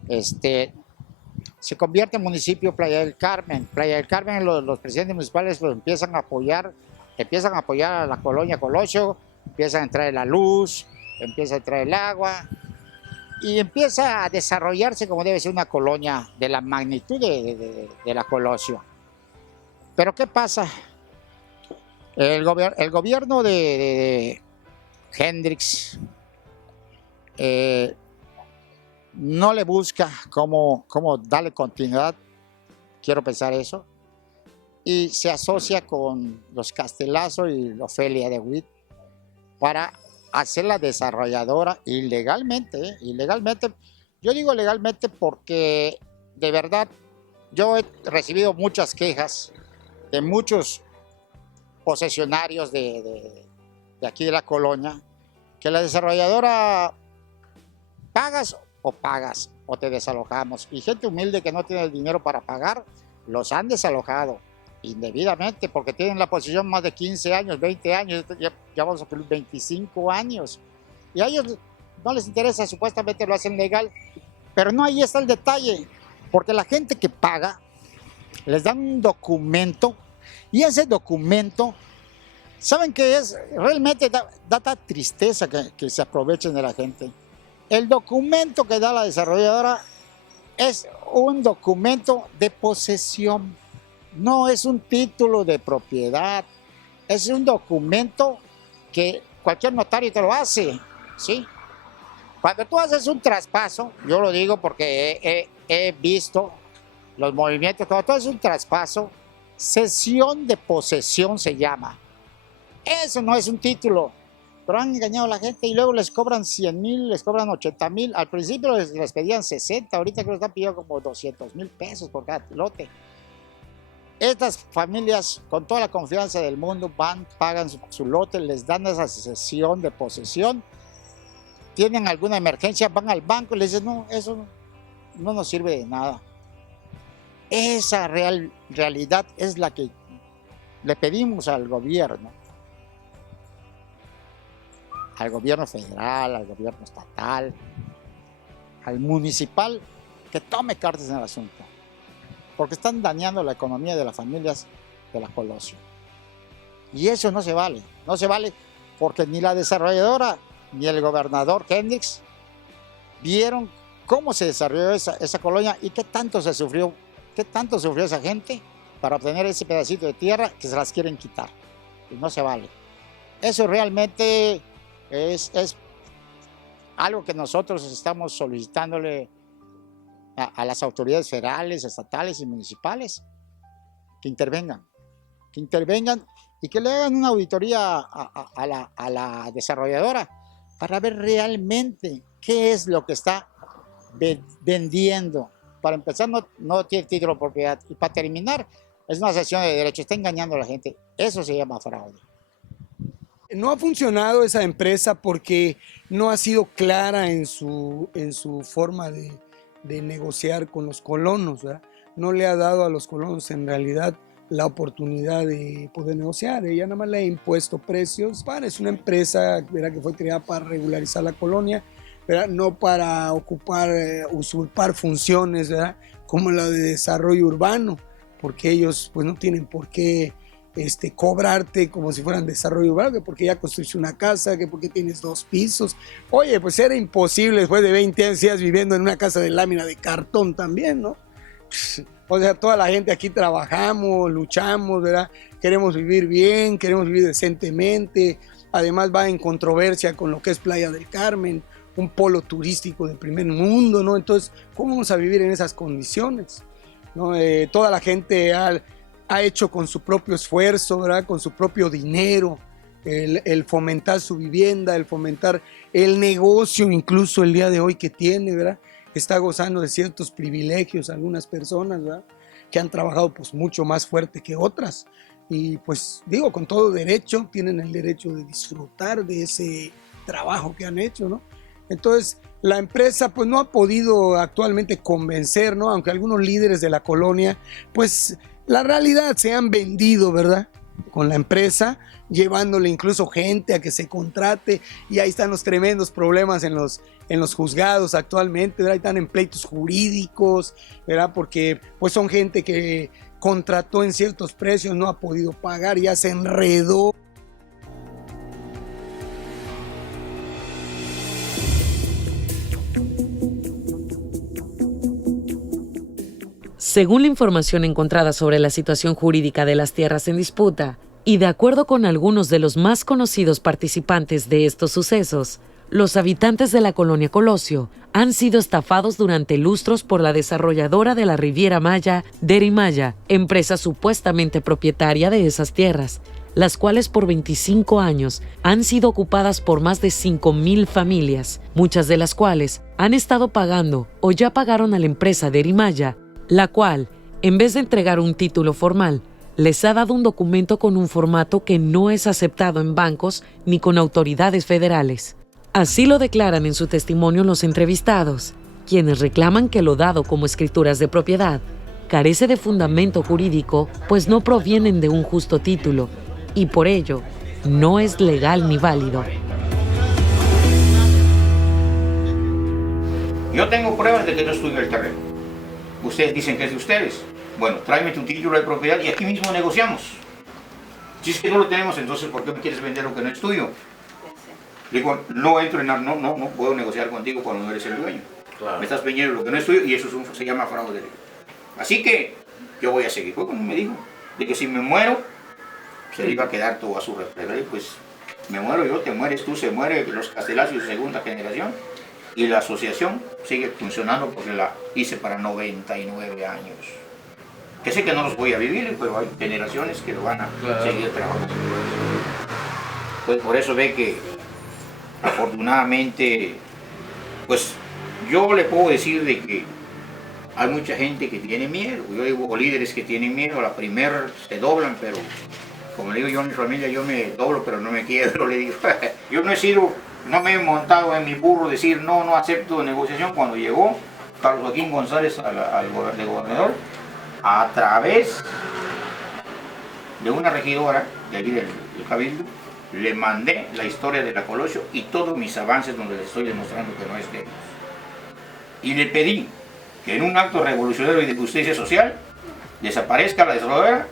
Se convierte en municipio Playa del Carmen. Playa del Carmen, los presidentes municipales lo empiezan a apoyar a la colonia Colosio, empiezan a entrar la luz, empieza a entrar el agua y empieza a desarrollarse como debe ser una colonia de la magnitud de la Colosio. Pero ¿qué pasa? El gobierno de Hendrix no le busca cómo darle continuidad, quiero pensar eso, y se asocia con los Castelazo y Ofelia de Witt para hacer la desarrolladora ilegalmente. Yo digo legalmente porque de verdad yo he recibido muchas quejas de muchos posesionarios de aquí de la colonia, que la desarrolladora pagas o te desalojamos, y gente humilde que no tiene el dinero para pagar, los han desalojado indebidamente porque tienen la posesión más de 15 años, 20 años, ya vamos a cumplir 25 años, y a ellos no les interesa, supuestamente lo hacen legal, pero no, ahí está el detalle, porque la gente que paga les dan un documento, y ese documento, ¿saben qué es? Realmente da tristeza que se aprovechen de la gente. El documento que da la desarrolladora es un documento de posesión, no es un título de propiedad, es un documento que cualquier notario te lo hace, ¿sí? Cuando tú haces un traspaso, yo lo digo porque he visto los movimientos, cuando tú haces un traspaso, cesión de posesión se llama. Eso no es un título, pero han engañado a la gente y luego les cobran 100,000, les cobran 80,000. Al principio les pedían 60, ahorita creo que están pidiendo como 200,000 pesos por cada lote. Estas familias, con toda la confianza del mundo, van, pagan su lote, les dan esa cesión de posesión. Tienen alguna emergencia, van al banco y les dicen, no, eso no nos sirve de nada. Esa realidad es la que le pedimos al gobierno federal, al gobierno estatal, al municipal, que tome cartas en el asunto, porque están dañando la economía de las familias de la Colosio. Y eso no se vale porque ni la desarrolladora ni el gobernador Kendricks vieron cómo se desarrolló esa colonia y qué tanto sufrió esa gente para obtener ese pedacito de tierra que se las quieren quitar. Y no se vale. Eso realmente es algo que nosotros estamos solicitándole a las autoridades federales, estatales y municipales que intervengan y que le hagan una auditoría a la desarrolladora para ver realmente qué es lo que está vendiendo. Para empezar, no tiene título de propiedad, y para terminar, es una cesión de derecho, está engañando a la gente. Eso se llama fraude. No ha funcionado esa empresa porque no ha sido clara en su forma de negociar con los colonos, ¿verdad? No le ha dado a los colonos en realidad la oportunidad de poder negociar. Ella nada más le ha impuesto precios. Es una empresa, ¿verdad?, que fue creada para regularizar la colonia, ¿verdad?, no para usurpar funciones, ¿verdad?, como la de desarrollo urbano, porque ellos pues no tienen por qué cobrarte como si fueran desarrollo urbano, que porque ya construiste una casa, que porque tienes 2 pisos. Oye, pues era imposible después de 20 años sigas viviendo en una casa de lámina de cartón también, ¿no? O sea, toda la gente aquí trabajamos, luchamos, ¿verdad? Queremos vivir bien, queremos vivir decentemente. Además va en controversia con lo que es Playa del Carmen, un polo turístico de primer mundo, ¿no? Entonces, ¿cómo vamos a vivir en esas condiciones? ¿No? Toda la gente ha hecho con su propio esfuerzo, ¿verdad?, con su propio dinero, el fomentar su vivienda, el fomentar el negocio, incluso el día de hoy que tiene, ¿verdad? Está gozando de ciertos privilegios algunas personas, ¿verdad?, que han trabajado pues mucho más fuerte que otras. Y pues digo, con todo derecho, tienen el derecho de disfrutar de ese trabajo que han hecho, ¿no? Entonces, la empresa pues no ha podido actualmente convencer, ¿no? Aunque algunos líderes de la colonia, pues la realidad se han vendido, ¿verdad?, con la empresa, llevándole incluso gente a que se contrate, y ahí están los tremendos problemas en los juzgados actualmente, ¿verdad? Ahí están en pleitos jurídicos, ¿verdad?, porque pues son gente que contrató en ciertos precios, no ha podido pagar, ya se enredó. Según la información encontrada sobre la situación jurídica de las tierras en disputa, y de acuerdo con algunos de los más conocidos participantes de estos sucesos, los habitantes de la colonia Colosio han sido estafados durante lustros por la desarrolladora de la Riviera Maya, Deri Maya, empresa supuestamente propietaria de esas tierras, las cuales por 25 años han sido ocupadas por más de 5,000 familias, muchas de las cuales han estado pagando o ya pagaron a la empresa Deri Maya, la cual, en vez de entregar un título formal, les ha dado un documento con un formato que no es aceptado en bancos ni con autoridades federales. Así lo declaran en su testimonio los entrevistados, quienes reclaman que lo dado como escrituras de propiedad carece de fundamento jurídico, pues no provienen de un justo título y por ello no es legal ni válido. Yo tengo pruebas de que no estudio el terreno. Ustedes dicen que es de ustedes. Bueno, tráeme tu título de propiedad y aquí mismo negociamos. Si es que no lo tenemos, entonces ¿por qué me quieres vender lo que no es tuyo? Digo, no entro en no puedo negociar contigo cuando no eres el dueño. Claro. Me estás vendiendo lo que no es tuyo y eso se llama fraude. Así que yo voy a seguir. Fue como me dijo, de que si me muero, se iba a quedar todo a su respecto. Pues Me muero yo, te mueres tú, se muere los Castellanos de segunda generación. Y la asociación sigue funcionando porque la hice para 99 años. Que sé que no los voy a vivir, pero hay generaciones que lo van a seguir trabajando. Pues por eso ve que afortunadamente, pues yo le puedo decir de que hay mucha gente que tiene miedo. Yo digo líderes que tienen miedo, a la primera se doblan, pero como le digo yo a mi familia, yo me doblo pero no me quiebro, le digo. Yo no me he montado en mi burro decir no acepto negociación. Cuando llegó Carlos Joaquín González al gobernador, a través de una regidora de aquí del Cabildo, le mandé la historia de la Colosio y todos mis avances donde les estoy demostrando que no es de ellos. Y le pedí que en un acto revolucionario y de justicia social desaparezca la desarrolladora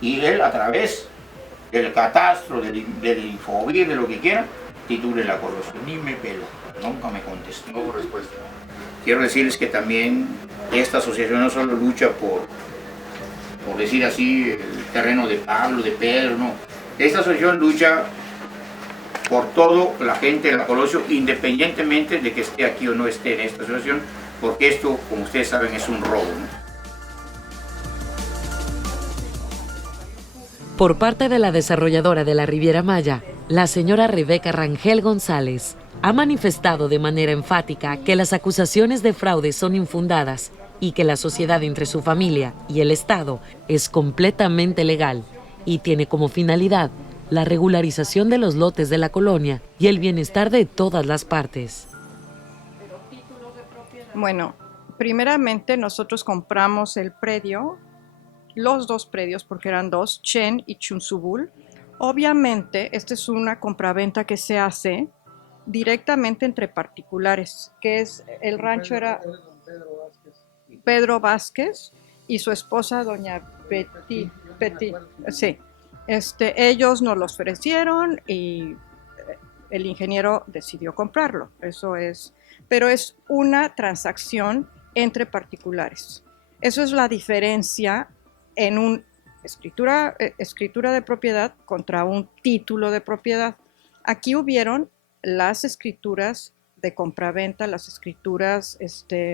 y él a través del catastro, del Infobir, de lo que quiera, titule la Colosio. Ni me peló, nunca me contestó. No hubo respuesta. Quiero decirles que también esta asociación no solo lucha por decir así, el terreno de Pablo, de Pedro, no. Esta asociación lucha por todo la gente de la Colosio, independientemente de que esté aquí o no esté en esta asociación, porque esto, como ustedes saben, es un robo, ¿no? Por parte de la desarrolladora de la Riviera Maya, la señora Rebeca Rangel González ha manifestado de manera enfática que las acusaciones de fraude son infundadas y que la sociedad entre su familia y el Estado es completamente legal y tiene como finalidad la regularización de los lotes de la colonia y el bienestar de todas las partes. Bueno, primeramente nosotros compramos el predio, los dos predios, porque eran dos, Chen y Chunsubul. Obviamente, esta es una compraventa que se hace directamente entre particulares, que es, el rancho era Pedro Vázquez y su esposa, doña Betty, sí. Ellos nos lo ofrecieron y el ingeniero decidió comprarlo. Eso es, pero es una transacción entre particulares. Eso es la diferencia en una escritura de propiedad contra un título de propiedad. Aquí hubieron las escrituras de compraventa, las escrituras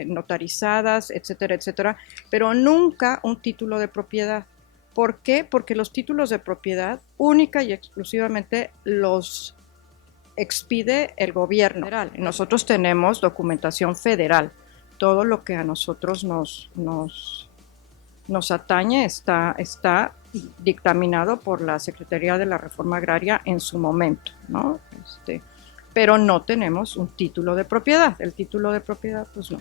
notarizadas, etcétera, etcétera, pero nunca un título de propiedad. ¿Por qué? Porque los títulos de propiedad única y exclusivamente los expide el gobierno federal. Nosotros tenemos documentación federal. Todo lo que a nosotros nos atañe está dictaminado por la Secretaría de la Reforma Agraria en su momento, ¿no? Pero no tenemos un título de propiedad. El título de propiedad, pues no.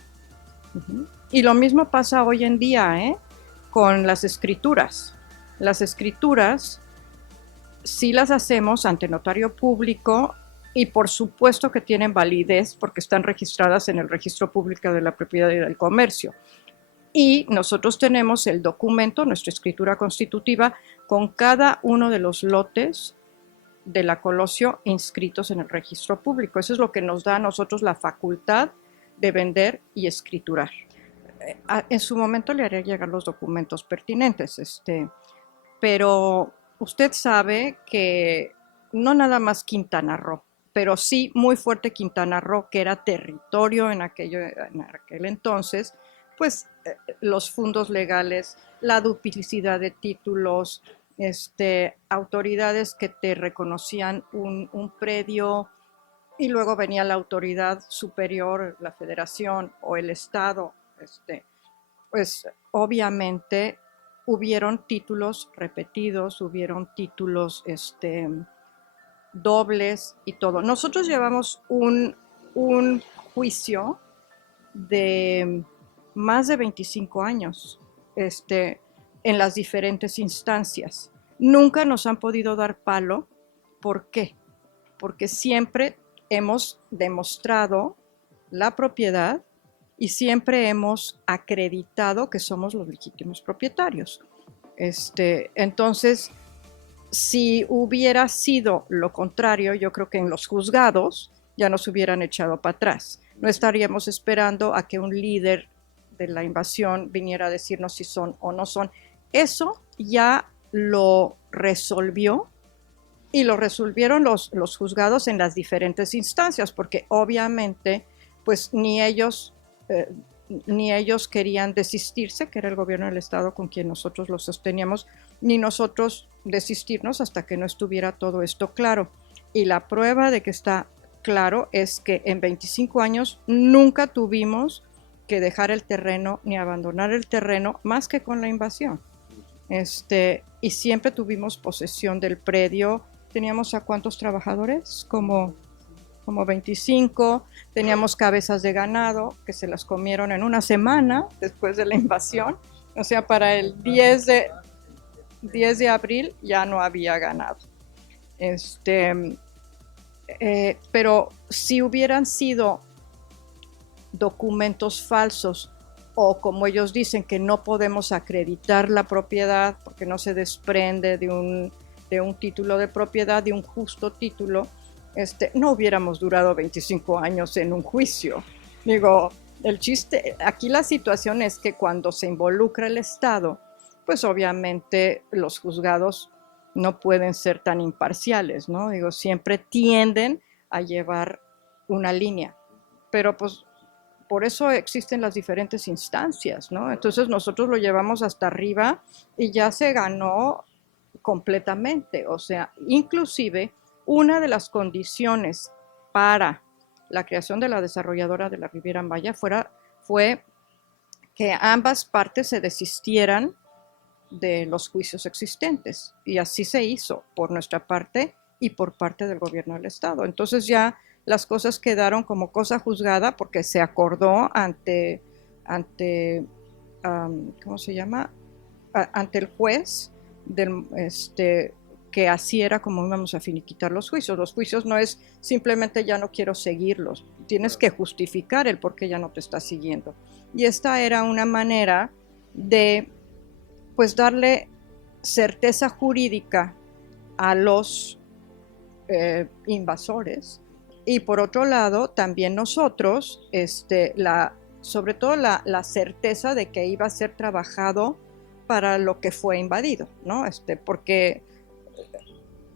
Y lo mismo pasa hoy en día, con las escrituras. Las escrituras sí las hacemos ante notario público y por supuesto que tienen validez porque están registradas en el Registro Público de la Propiedad y del Comercio. Y nosotros tenemos el documento, nuestra escritura constitutiva, con cada uno de los lotes de la Colosio inscritos en el registro público. Eso es lo que nos da a nosotros la facultad de vender y escriturar. En su momento le haré llegar los documentos pertinentes, pero usted sabe que no nada más Quintana Roo, pero sí muy fuerte Quintana Roo, que era territorio en aquel entonces, pues los fundos legales, la duplicidad de títulos, autoridades que te reconocían un predio y luego venía la autoridad superior, la federación o el estado, pues obviamente hubieron títulos repetidos, hubieron títulos dobles y todo. Nosotros llevamos un juicio de más de 25 años en las diferentes instancias. Nunca nos han podido dar palo. ¿Por qué? Porque siempre hemos demostrado la propiedad y siempre hemos acreditado que somos los legítimos propietarios. Entonces, si hubiera sido lo contrario, yo creo que en los juzgados ya nos hubieran echado para atrás. No estaríamos esperando a que un líder de la invasión viniera a decirnos si son o no son. Eso ya lo resolvió y lo resolvieron los juzgados en las diferentes instancias, porque obviamente pues ni ellos querían desistirse, que era el gobierno del estado con quien nosotros lo sosteníamos, ni nosotros desistirnos hasta que no estuviera todo esto claro. Y la prueba de que está claro es que en 25 años nunca tuvimos que dejar el terreno ni abandonar el terreno más que con la invasión. Y siempre tuvimos posesión del predio. Teníamos ¿a cuántos trabajadores? Como 25, teníamos cabezas de ganado que se las comieron en una semana después de la invasión, o sea, para el 10 de abril ya no había ganado. Pero si hubieran sido documentos falsos o como ellos dicen que no podemos acreditar la propiedad porque no se desprende de un título de propiedad, de un justo título, no hubiéramos durado 25 años en un juicio. Digo, el chiste, aquí la situación es que cuando se involucra el Estado, pues obviamente los juzgados no pueden ser tan imparciales, ¿no? Digo, siempre tienden a llevar una línea, pero pues por eso existen las diferentes instancias, ¿no? Entonces nosotros lo llevamos hasta arriba y ya se ganó completamente, o sea, inclusive una de las condiciones para la creación de la desarrolladora de la Riviera Maya fue que ambas partes se desistieran de los juicios existentes, y así se hizo por nuestra parte y por parte del gobierno del estado. Entonces ya las cosas quedaron como cosa juzgada porque se acordó ante ¿cómo se llama? Ante el juez que así era como íbamos a finiquitar los juicios. Los juicios no es simplemente ya no quiero seguirlos, tienes que justificar el por qué ya no te está siguiendo. Y esta era una manera de pues darle certeza jurídica a los invasores, y por otro lado también nosotros sobre todo la certeza de que iba a ser trabajado para lo que fue invadido, ¿no? Porque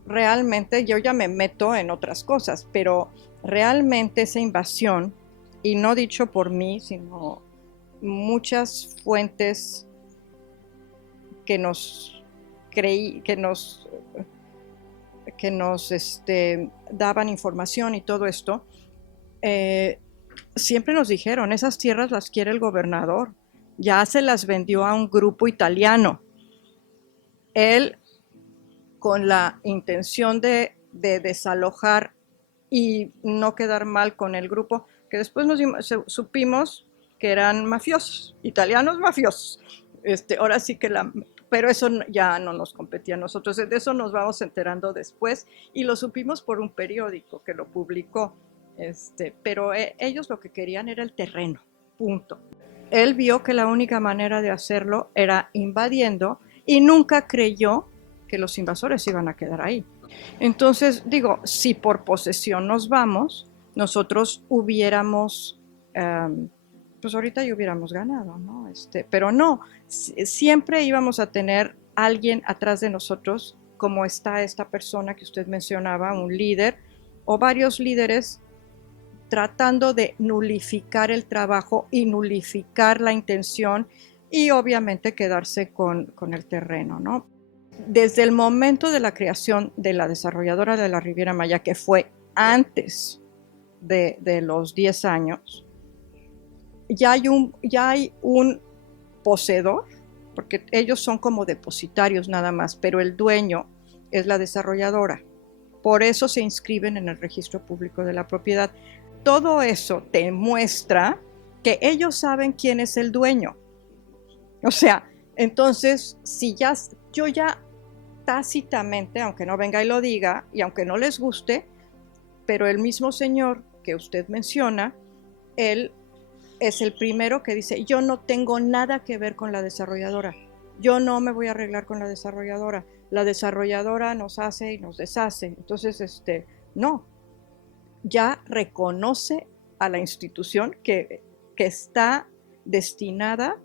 realmente yo ya me meto en otras cosas, pero realmente esa invasión, y no dicho por mí, sino muchas fuentes que nos daban información y todo esto, siempre nos dijeron, esas tierras las quiere el gobernador, ya se las vendió a un grupo italiano. Él, con la intención de desalojar y no quedar mal con el grupo, que después supimos que eran mafiosos, italianos mafiosos. Ahora sí que pero eso ya no nos competía a nosotros, de eso nos vamos enterando después, y lo supimos por un periódico que lo publicó, pero ellos lo que querían era el terreno, punto. Él vio que la única manera de hacerlo era invadiendo y nunca creyó que los invasores iban a quedar ahí. Entonces, digo, si por posesión nos vamos, nosotros hubiéramos, pues ahorita ya hubiéramos ganado, ¿no? Pero no, siempre íbamos a tener alguien atrás de nosotros, como está esta persona que usted mencionaba, un líder o varios líderes tratando de nulificar el trabajo y nulificar la intención y obviamente quedarse con el terreno, ¿no? Desde el momento de la creación de la desarrolladora de la Riviera Maya, que fue antes de los 10 años, ya hay un poseedor, porque ellos son como depositarios nada más, pero el dueño es la desarrolladora. Por eso se inscriben en el registro público de la propiedad. Todo eso te muestra que ellos saben quién es el dueño. O sea, entonces, si yo ya tácitamente, aunque no venga y lo diga, y aunque no les guste, pero el mismo señor que usted menciona, él es el primero que dice, yo no tengo nada que ver con la desarrolladora, yo no me voy a arreglar con la desarrolladora nos hace y nos deshace. Entonces, no, ya reconoce a la institución que está destinada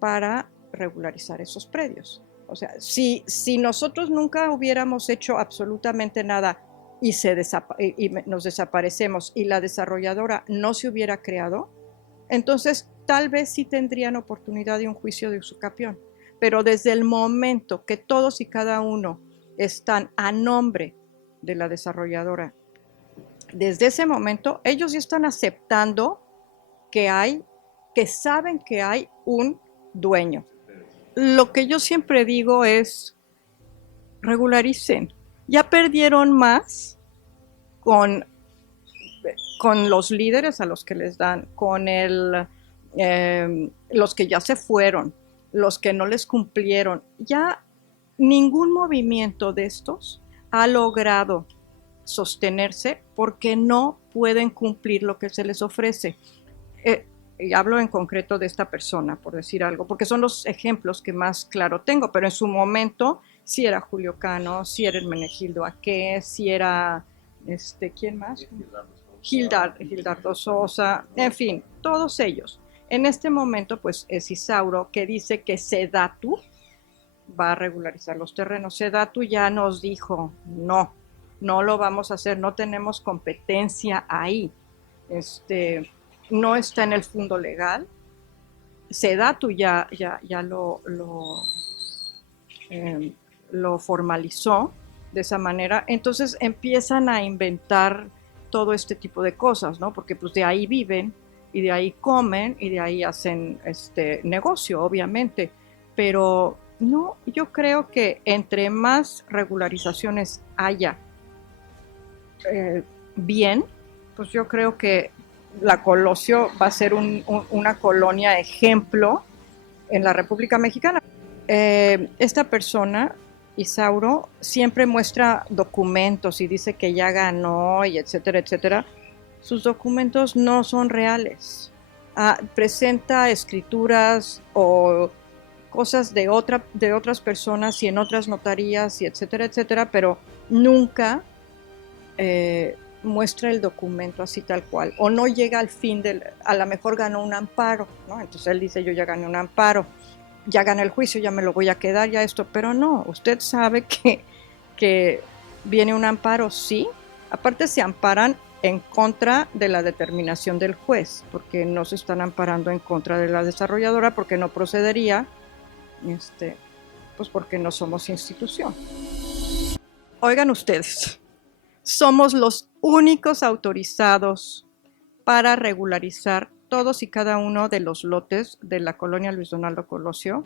para regularizar esos predios. O sea, si nosotros nunca hubiéramos hecho absolutamente nada y nos desaparecemos y la desarrolladora no se hubiera creado, entonces tal vez sí tendrían oportunidad de un juicio de usucapión. Pero desde el momento que todos y cada uno están a nombre de la desarrolladora, desde ese momento ellos ya están aceptando que saben que hay un dueño. Lo que yo siempre digo es, regularicen. Ya perdieron más con los líderes a los que les dan, con los que ya se fueron, los que no les cumplieron. Ya ningún movimiento de estos ha logrado sostenerse porque no pueden cumplir lo que se les ofrece. Y hablo en concreto de esta persona, por decir algo, porque son los ejemplos que más claro tengo, pero en su momento sí era Julio Cano, sí era Hermenegildo Aque, sí era, ¿quién más? Gildardo Sosa, en fin, todos ellos. En este momento, pues, es Isauro, que dice que Sedatu va a regularizar los terrenos. Sedatu ya nos dijo, no lo vamos a hacer, no tenemos competencia ahí. No está en el fondo legal. Sedatu ya lo formalizó de esa manera. Entonces empiezan a inventar todo este tipo de cosas, ¿no? Porque pues de ahí viven y de ahí comen y de ahí hacen negocio, obviamente. Pero no, yo creo que entre más regularizaciones haya bien, pues yo creo que la Colosio va a ser una colonia ejemplo en la República Mexicana. Esta persona, Isauro, siempre muestra documentos y dice que ya ganó y etcétera, etcétera. Sus documentos no son reales. Presenta escrituras o cosas de otras personas y en otras notarías y etcétera, etcétera, pero nunca muestra el documento así tal cual, o no llega al fin a lo mejor ganó un amparo, ¿no? Entonces él dice, yo ya gané un amparo, ya gané el juicio, ya me lo voy a quedar, ya esto, pero no, usted sabe que viene un amparo, sí, aparte se amparan en contra de la determinación del juez, porque no se están amparando en contra de la desarrolladora, porque no procedería, pues porque no somos institución. Oigan ustedes, somos los únicos autorizados para regularizar todos y cada uno de los lotes de la colonia Luis Donaldo Colosio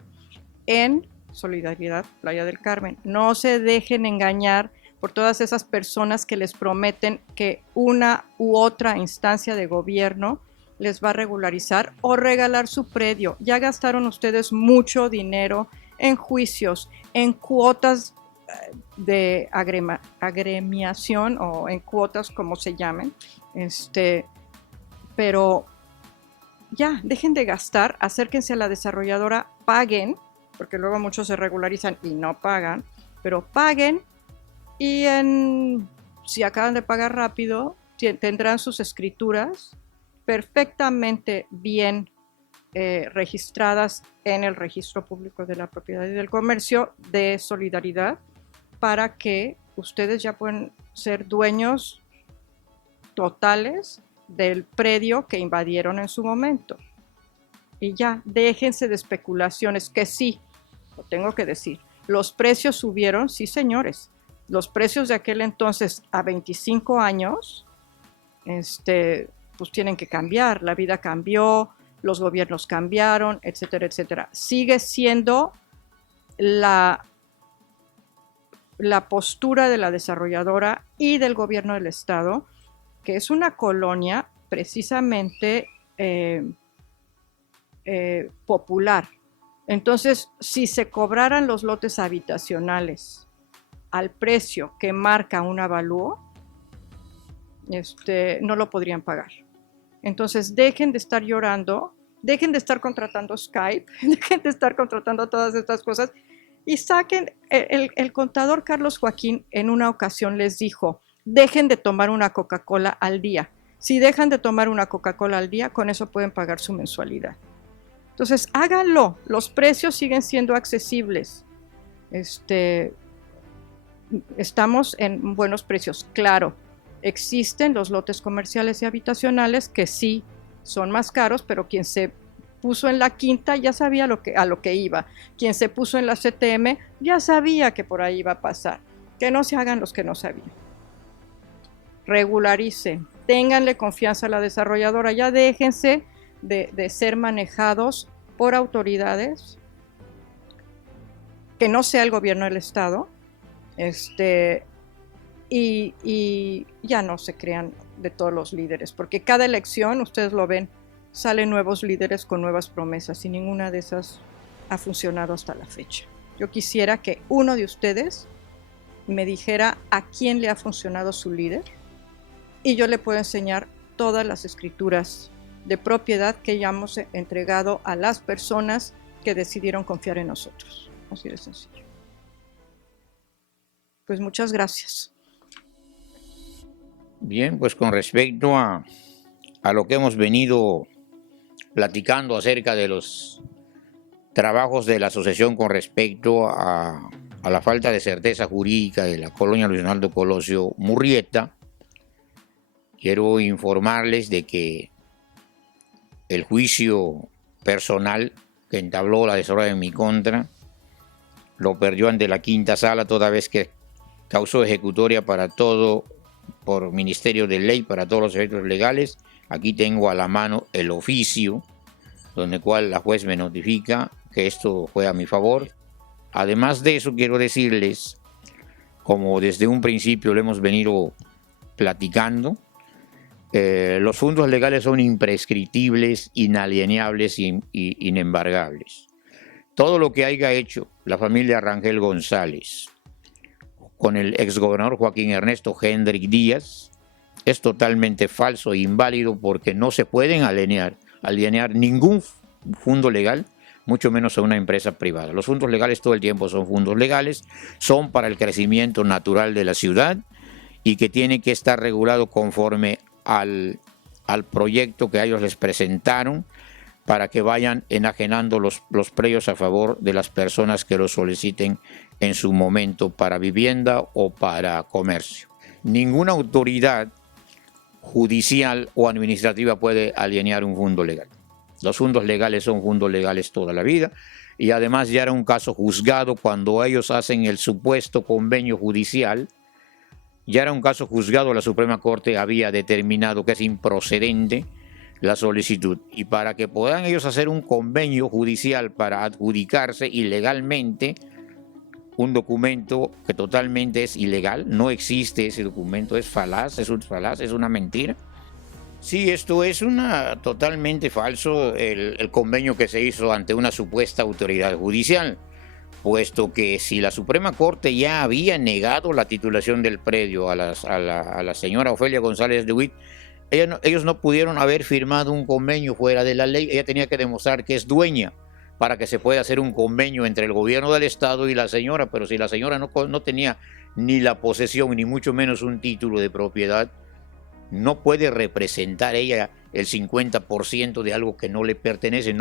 en Solidaridad Playa del Carmen. No se dejen engañar por todas esas personas que les prometen que una u otra instancia de gobierno les va a regularizar o regalar su predio. Ya gastaron ustedes mucho dinero en juicios, en cuotas de agremiación o en cuotas, como se llamen, pero ya, dejen de gastar, acérquense a la desarrolladora, paguen, porque luego muchos se regularizan y no pagan, pero paguen y si acaban de pagar rápido, tendrán sus escrituras perfectamente bien registradas en el Registro Público de la Propiedad y del Comercio de Solidaridad, para que ustedes ya pueden ser dueños totales del predio que invadieron en su momento. Y ya, déjense de especulaciones, que sí, lo tengo que decir, los precios subieron, sí señores, los precios de aquel entonces a 25 años, pues tienen que cambiar, la vida cambió, los gobiernos cambiaron, etcétera, etcétera. Sigue siendo la postura de la desarrolladora y del gobierno del estado, que es una colonia precisamente popular. Entonces, si se cobraran los lotes habitacionales al precio que marca un avalúo, no lo podrían pagar. Entonces, dejen de estar llorando, dejen de estar contratando Skype, dejen de estar contratando todas estas cosas y saquen, el contador Carlos Joaquín en una ocasión les dijo, dejen de tomar una Coca-Cola al día. Si dejan de tomar una Coca-Cola al día, con eso pueden pagar su mensualidad. Entonces, háganlo, los precios siguen siendo accesibles. Estamos en buenos precios. Claro, existen los lotes comerciales y habitacionales que sí son más caros, pero quien se puso en la quinta ya sabía a lo que iba. Quien se puso en la CTM ya sabía que por ahí iba a pasar. Que no se hagan los que no sabían. Regularicen, ténganle confianza a la desarrolladora, ya déjense de ser manejados por autoridades, que no sea el gobierno del estado, y ya no se crean de todos los líderes, porque cada elección, ustedes lo ven, salen nuevos líderes con nuevas promesas y ninguna de esas ha funcionado hasta la fecha. Yo quisiera que uno de ustedes me dijera a quién le ha funcionado su líder y yo le puedo enseñar todas las escrituras de propiedad que ya hemos entregado a las personas que decidieron confiar en nosotros. Así de sencillo. Pues muchas gracias. Bien, pues con respecto a lo que hemos venido platicando acerca de los trabajos de la asociación con respecto a la falta de certeza jurídica de la colonia Luis Donaldo Colosio Murrieta, quiero informarles de que el juicio personal que entabló la desarrollo en mi contra lo perdió ante la quinta sala, toda vez que causó ejecutoria para todo, por Ministerio de Ley, para todos los efectos legales. Aquí tengo a la mano el oficio, donde cual la juez me notifica que esto fue a mi favor. Además de eso, quiero decirles, como desde un principio lo hemos venido platicando, los fondos legales son imprescriptibles, inalienables e inembargables. Todo lo que haya hecho la familia Rangel González con el exgobernador Joaquín Ernesto Hendrik Díaz es totalmente falso e inválido, porque no se pueden alienar ningún fondo legal, mucho menos a una empresa privada. Los fondos legales todo el tiempo son fondos legales, son para el crecimiento natural de la ciudad y que tiene que estar regulado conforme al proyecto que a ellos les presentaron, para que vayan enajenando los predios a favor de las personas que lo soliciten en su momento para vivienda o para comercio. Ninguna autoridad judicial o administrativa puede alienar un fondo legal. Los fondos legales son fondos legales toda la vida, y además ya era un caso juzgado cuando ellos hacen el supuesto convenio judicial. Ya era un caso juzgado, la Suprema Corte había determinado que es improcedente la solicitud, y para que puedan ellos hacer un convenio judicial para adjudicarse ilegalmente un documento que totalmente es ilegal, no existe ese documento, es falaz, es una mentira. Sí, esto es totalmente falso, el convenio que se hizo ante una supuesta autoridad judicial, puesto que si la Suprema Corte ya había negado la titulación del predio a la señora Ofelia González de Witt, ellos no pudieron haber firmado un convenio fuera de la ley. Ella tenía que demostrar que es dueña para que se pueda hacer un convenio entre el gobierno del estado y la señora, pero si la señora no tenía ni la posesión ni mucho menos un título de propiedad, no puede representar ella el 50% de algo que no le pertenece,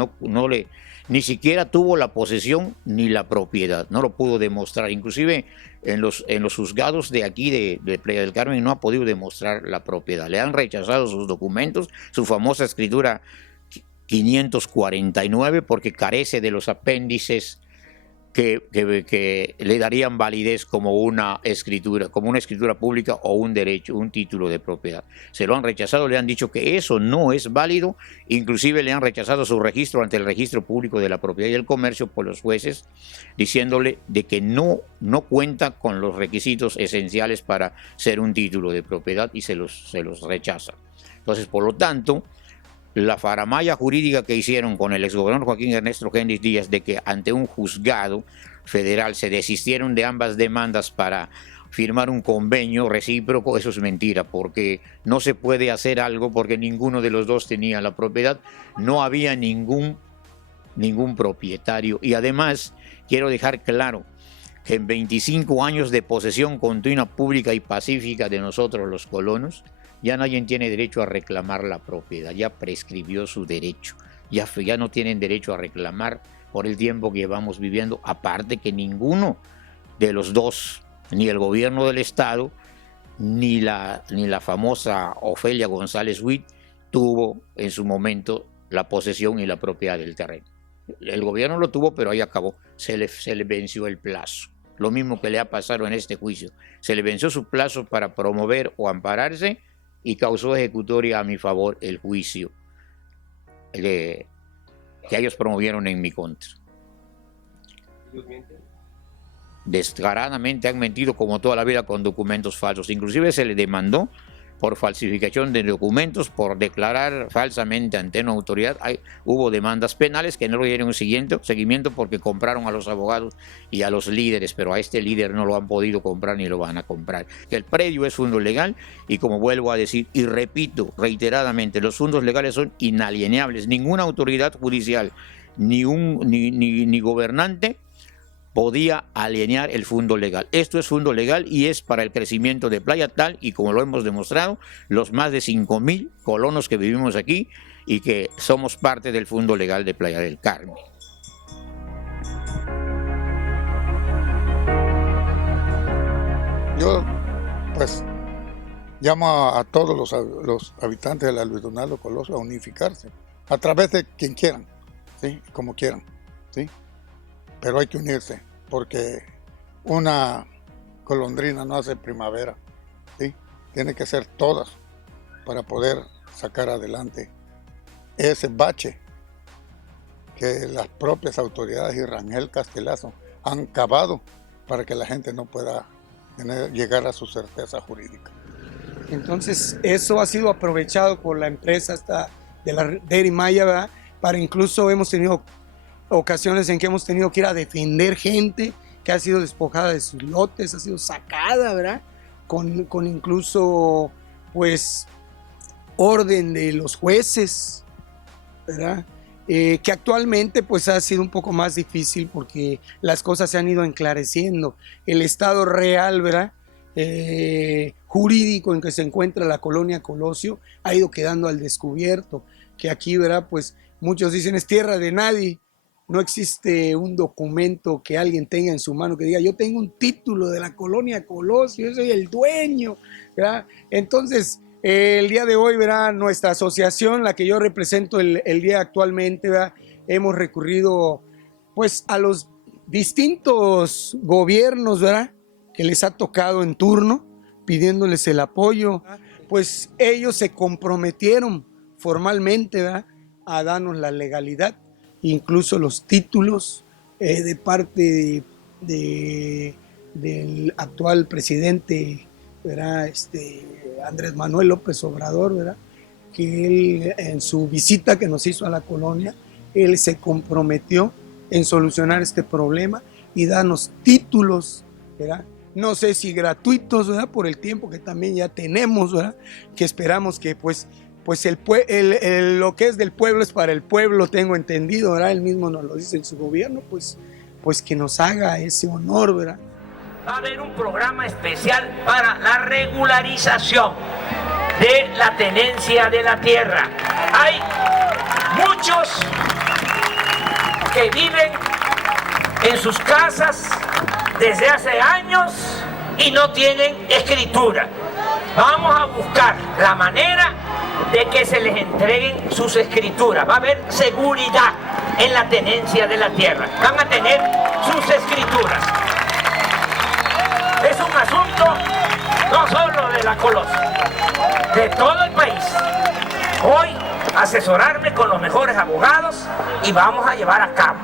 ni siquiera tuvo la posesión ni la propiedad, no lo pudo demostrar. Inclusive en los juzgados de aquí de Playa del Carmen no ha podido demostrar la propiedad. Le han rechazado sus documentos, su famosa escritura 549, porque carece de los apéndices que le darían validez como una escritura pública o un derecho, un título de propiedad. Se lo han rechazado, le han dicho que eso no es válido, inclusive le han rechazado su registro ante el Registro Público de la Propiedad y el Comercio por los jueces, diciéndole de que no cuenta con los requisitos esenciales para ser un título de propiedad, y se los rechaza. Entonces, por lo tanto, la faramalla jurídica que hicieron con el exgobernador Joaquín Ernesto Hendrik Díaz de que ante un juzgado federal se desistieron de ambas demandas para firmar un convenio recíproco, eso es mentira, porque no se puede hacer algo porque ninguno de los dos tenía la propiedad, no había ningún propietario. Y además quiero dejar claro que en 25 años de posesión continua, pública y pacífica de nosotros los colonos, ya nadie tiene derecho a reclamar la propiedad, ya prescribió su derecho, ya no tienen derecho a reclamar por el tiempo que llevamos viviendo, aparte que ninguno de los dos, ni el gobierno del Estado, ni la famosa Ofelia González Witt tuvo en su momento la posesión y la propiedad del terreno. El gobierno lo tuvo, pero ahí acabó. Se le venció el plazo. Lo mismo que le ha pasado en este juicio. Se le venció su plazo para promover o ampararse y causó ejecutoria a mi favor el juicio que ellos promovieron en mi contra. ¿Ellos mienten? Descaradamente han mentido como toda la vida con documentos falsos. Inclusive se le demandó por falsificación de documentos, por declarar falsamente ante una autoridad. Hubo demandas penales que no le dieron seguimiento porque compraron a los abogados y a los líderes, pero a este líder no lo han podido comprar ni lo van a comprar. El predio es fondo legal y, como vuelvo a decir y repito reiteradamente, los fondos legales son inalienables. Ninguna autoridad judicial ni gobernante podía alienar el fondo legal. Esto es fondo legal y es para el crecimiento de Playa tal y como lo hemos demostrado, los más de 5.000 colonos que vivimos aquí y que somos parte del fondo legal de Playa del Carmen. Yo, pues, llamo a todos los habitantes de la Luis Donaldo Colosio a unificarse, a través de quien quieran, ¿sí? Como quieran, ¿sí? Pero hay que unirse, porque una golondrina no hace primavera, ¿sí? Tiene que ser todas para poder sacar adelante ese bache que las propias autoridades y Rangel Castelazo han cavado para que la gente no pueda llegar a su certeza jurídica. Entonces, eso ha sido aprovechado por la empresa hasta de la Dairy Maya, ¿verdad? Para incluso hemos tenido ocasiones en que hemos tenido que ir a defender gente que ha sido despojada de sus lotes, ha sido sacada, ¿verdad? Con incluso, pues, orden de los jueces, ¿verdad? Que actualmente, pues, ha sido un poco más difícil porque las cosas se han ido enclareciendo. El estado real, ¿verdad? Jurídico en que se encuentra la colonia Colosio ha ido quedando al descubierto, que aquí, ¿verdad? Pues, muchos dicen es tierra de nadie. No existe un documento que alguien tenga en su mano que diga yo tengo un título de la colonia Colosio, yo soy el dueño, ¿verdad? Entonces, el día de hoy, ¿verdad? Nuestra asociación, la que yo represento el día actualmente, ¿verdad? Hemos recurrido pues a los distintos gobiernos, ¿verdad? Que les ha tocado en turno, pidiéndoles el apoyo. Pues ellos se comprometieron formalmente, ¿verdad? A darnos la legalidad, incluso los títulos de parte del actual presidente, ¿verdad? Andrés Manuel López Obrador, ¿verdad? Que él, en su visita que nos hizo a la colonia, él se comprometió en solucionar este problema y darnos títulos, ¿verdad? No sé si gratuitos, ¿verdad? Por el tiempo que también ya tenemos, ¿verdad? Que esperamos que pues lo que es del pueblo es para el pueblo, tengo entendido, ¿verdad? Él mismo nos lo dice en su gobierno, pues que nos haga ese honor, ¿verdad? Va a haber un programa especial para la regularización de la tenencia de la tierra. Hay muchos que viven en sus casas desde hace años y no tienen escritura. Vamos a buscar la manera de que se les entreguen sus escrituras. Va a haber seguridad en la tenencia de la tierra. Van a tener sus escrituras. Es un asunto no solo de la Colosio, de todo el país. Hoy asesorarme con los mejores abogados y vamos a llevar a cabo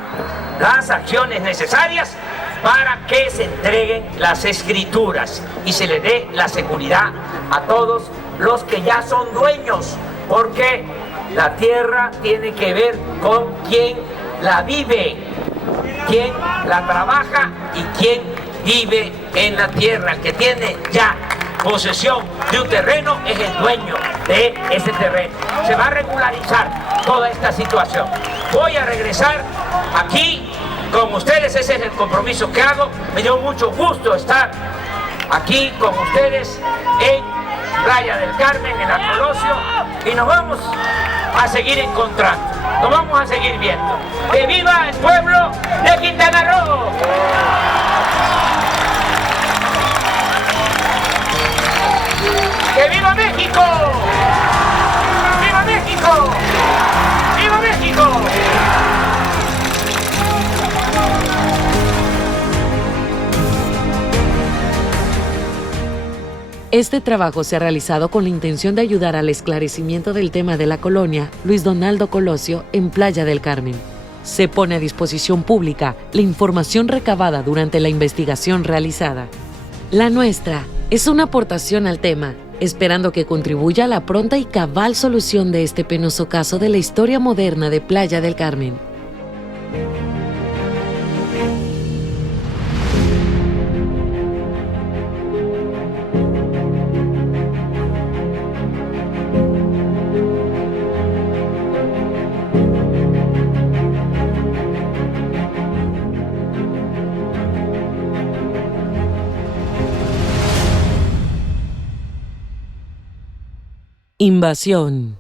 las acciones necesarias para que se entreguen las escrituras y se le dé la seguridad a todos los que ya son dueños, porque la tierra tiene que ver con quien la vive, quien la trabaja y quien vive en la tierra. El que tiene ya posesión de un terreno es el dueño de ese terreno. Se va a regularizar toda esta situación. Voy a regresar aquí con ustedes, ese es el compromiso que hago. Me dio mucho gusto estar aquí con ustedes en Playa del Carmen, en la Colosio, y nos vamos a seguir encontrando, nos vamos a seguir viendo. ¡Que viva el pueblo de Quintana Roo! ¡Que viva México! ¡Viva México! ¡Viva México! Este trabajo se ha realizado con la intención de ayudar al esclarecimiento del tema de la colonia Luis Donaldo Colosio en Playa del Carmen. Se pone a disposición pública la información recabada durante la investigación realizada. La nuestra es una aportación al tema, esperando que contribuya a la pronta y cabal solución de este penoso caso de la historia moderna de Playa del Carmen. Invasión.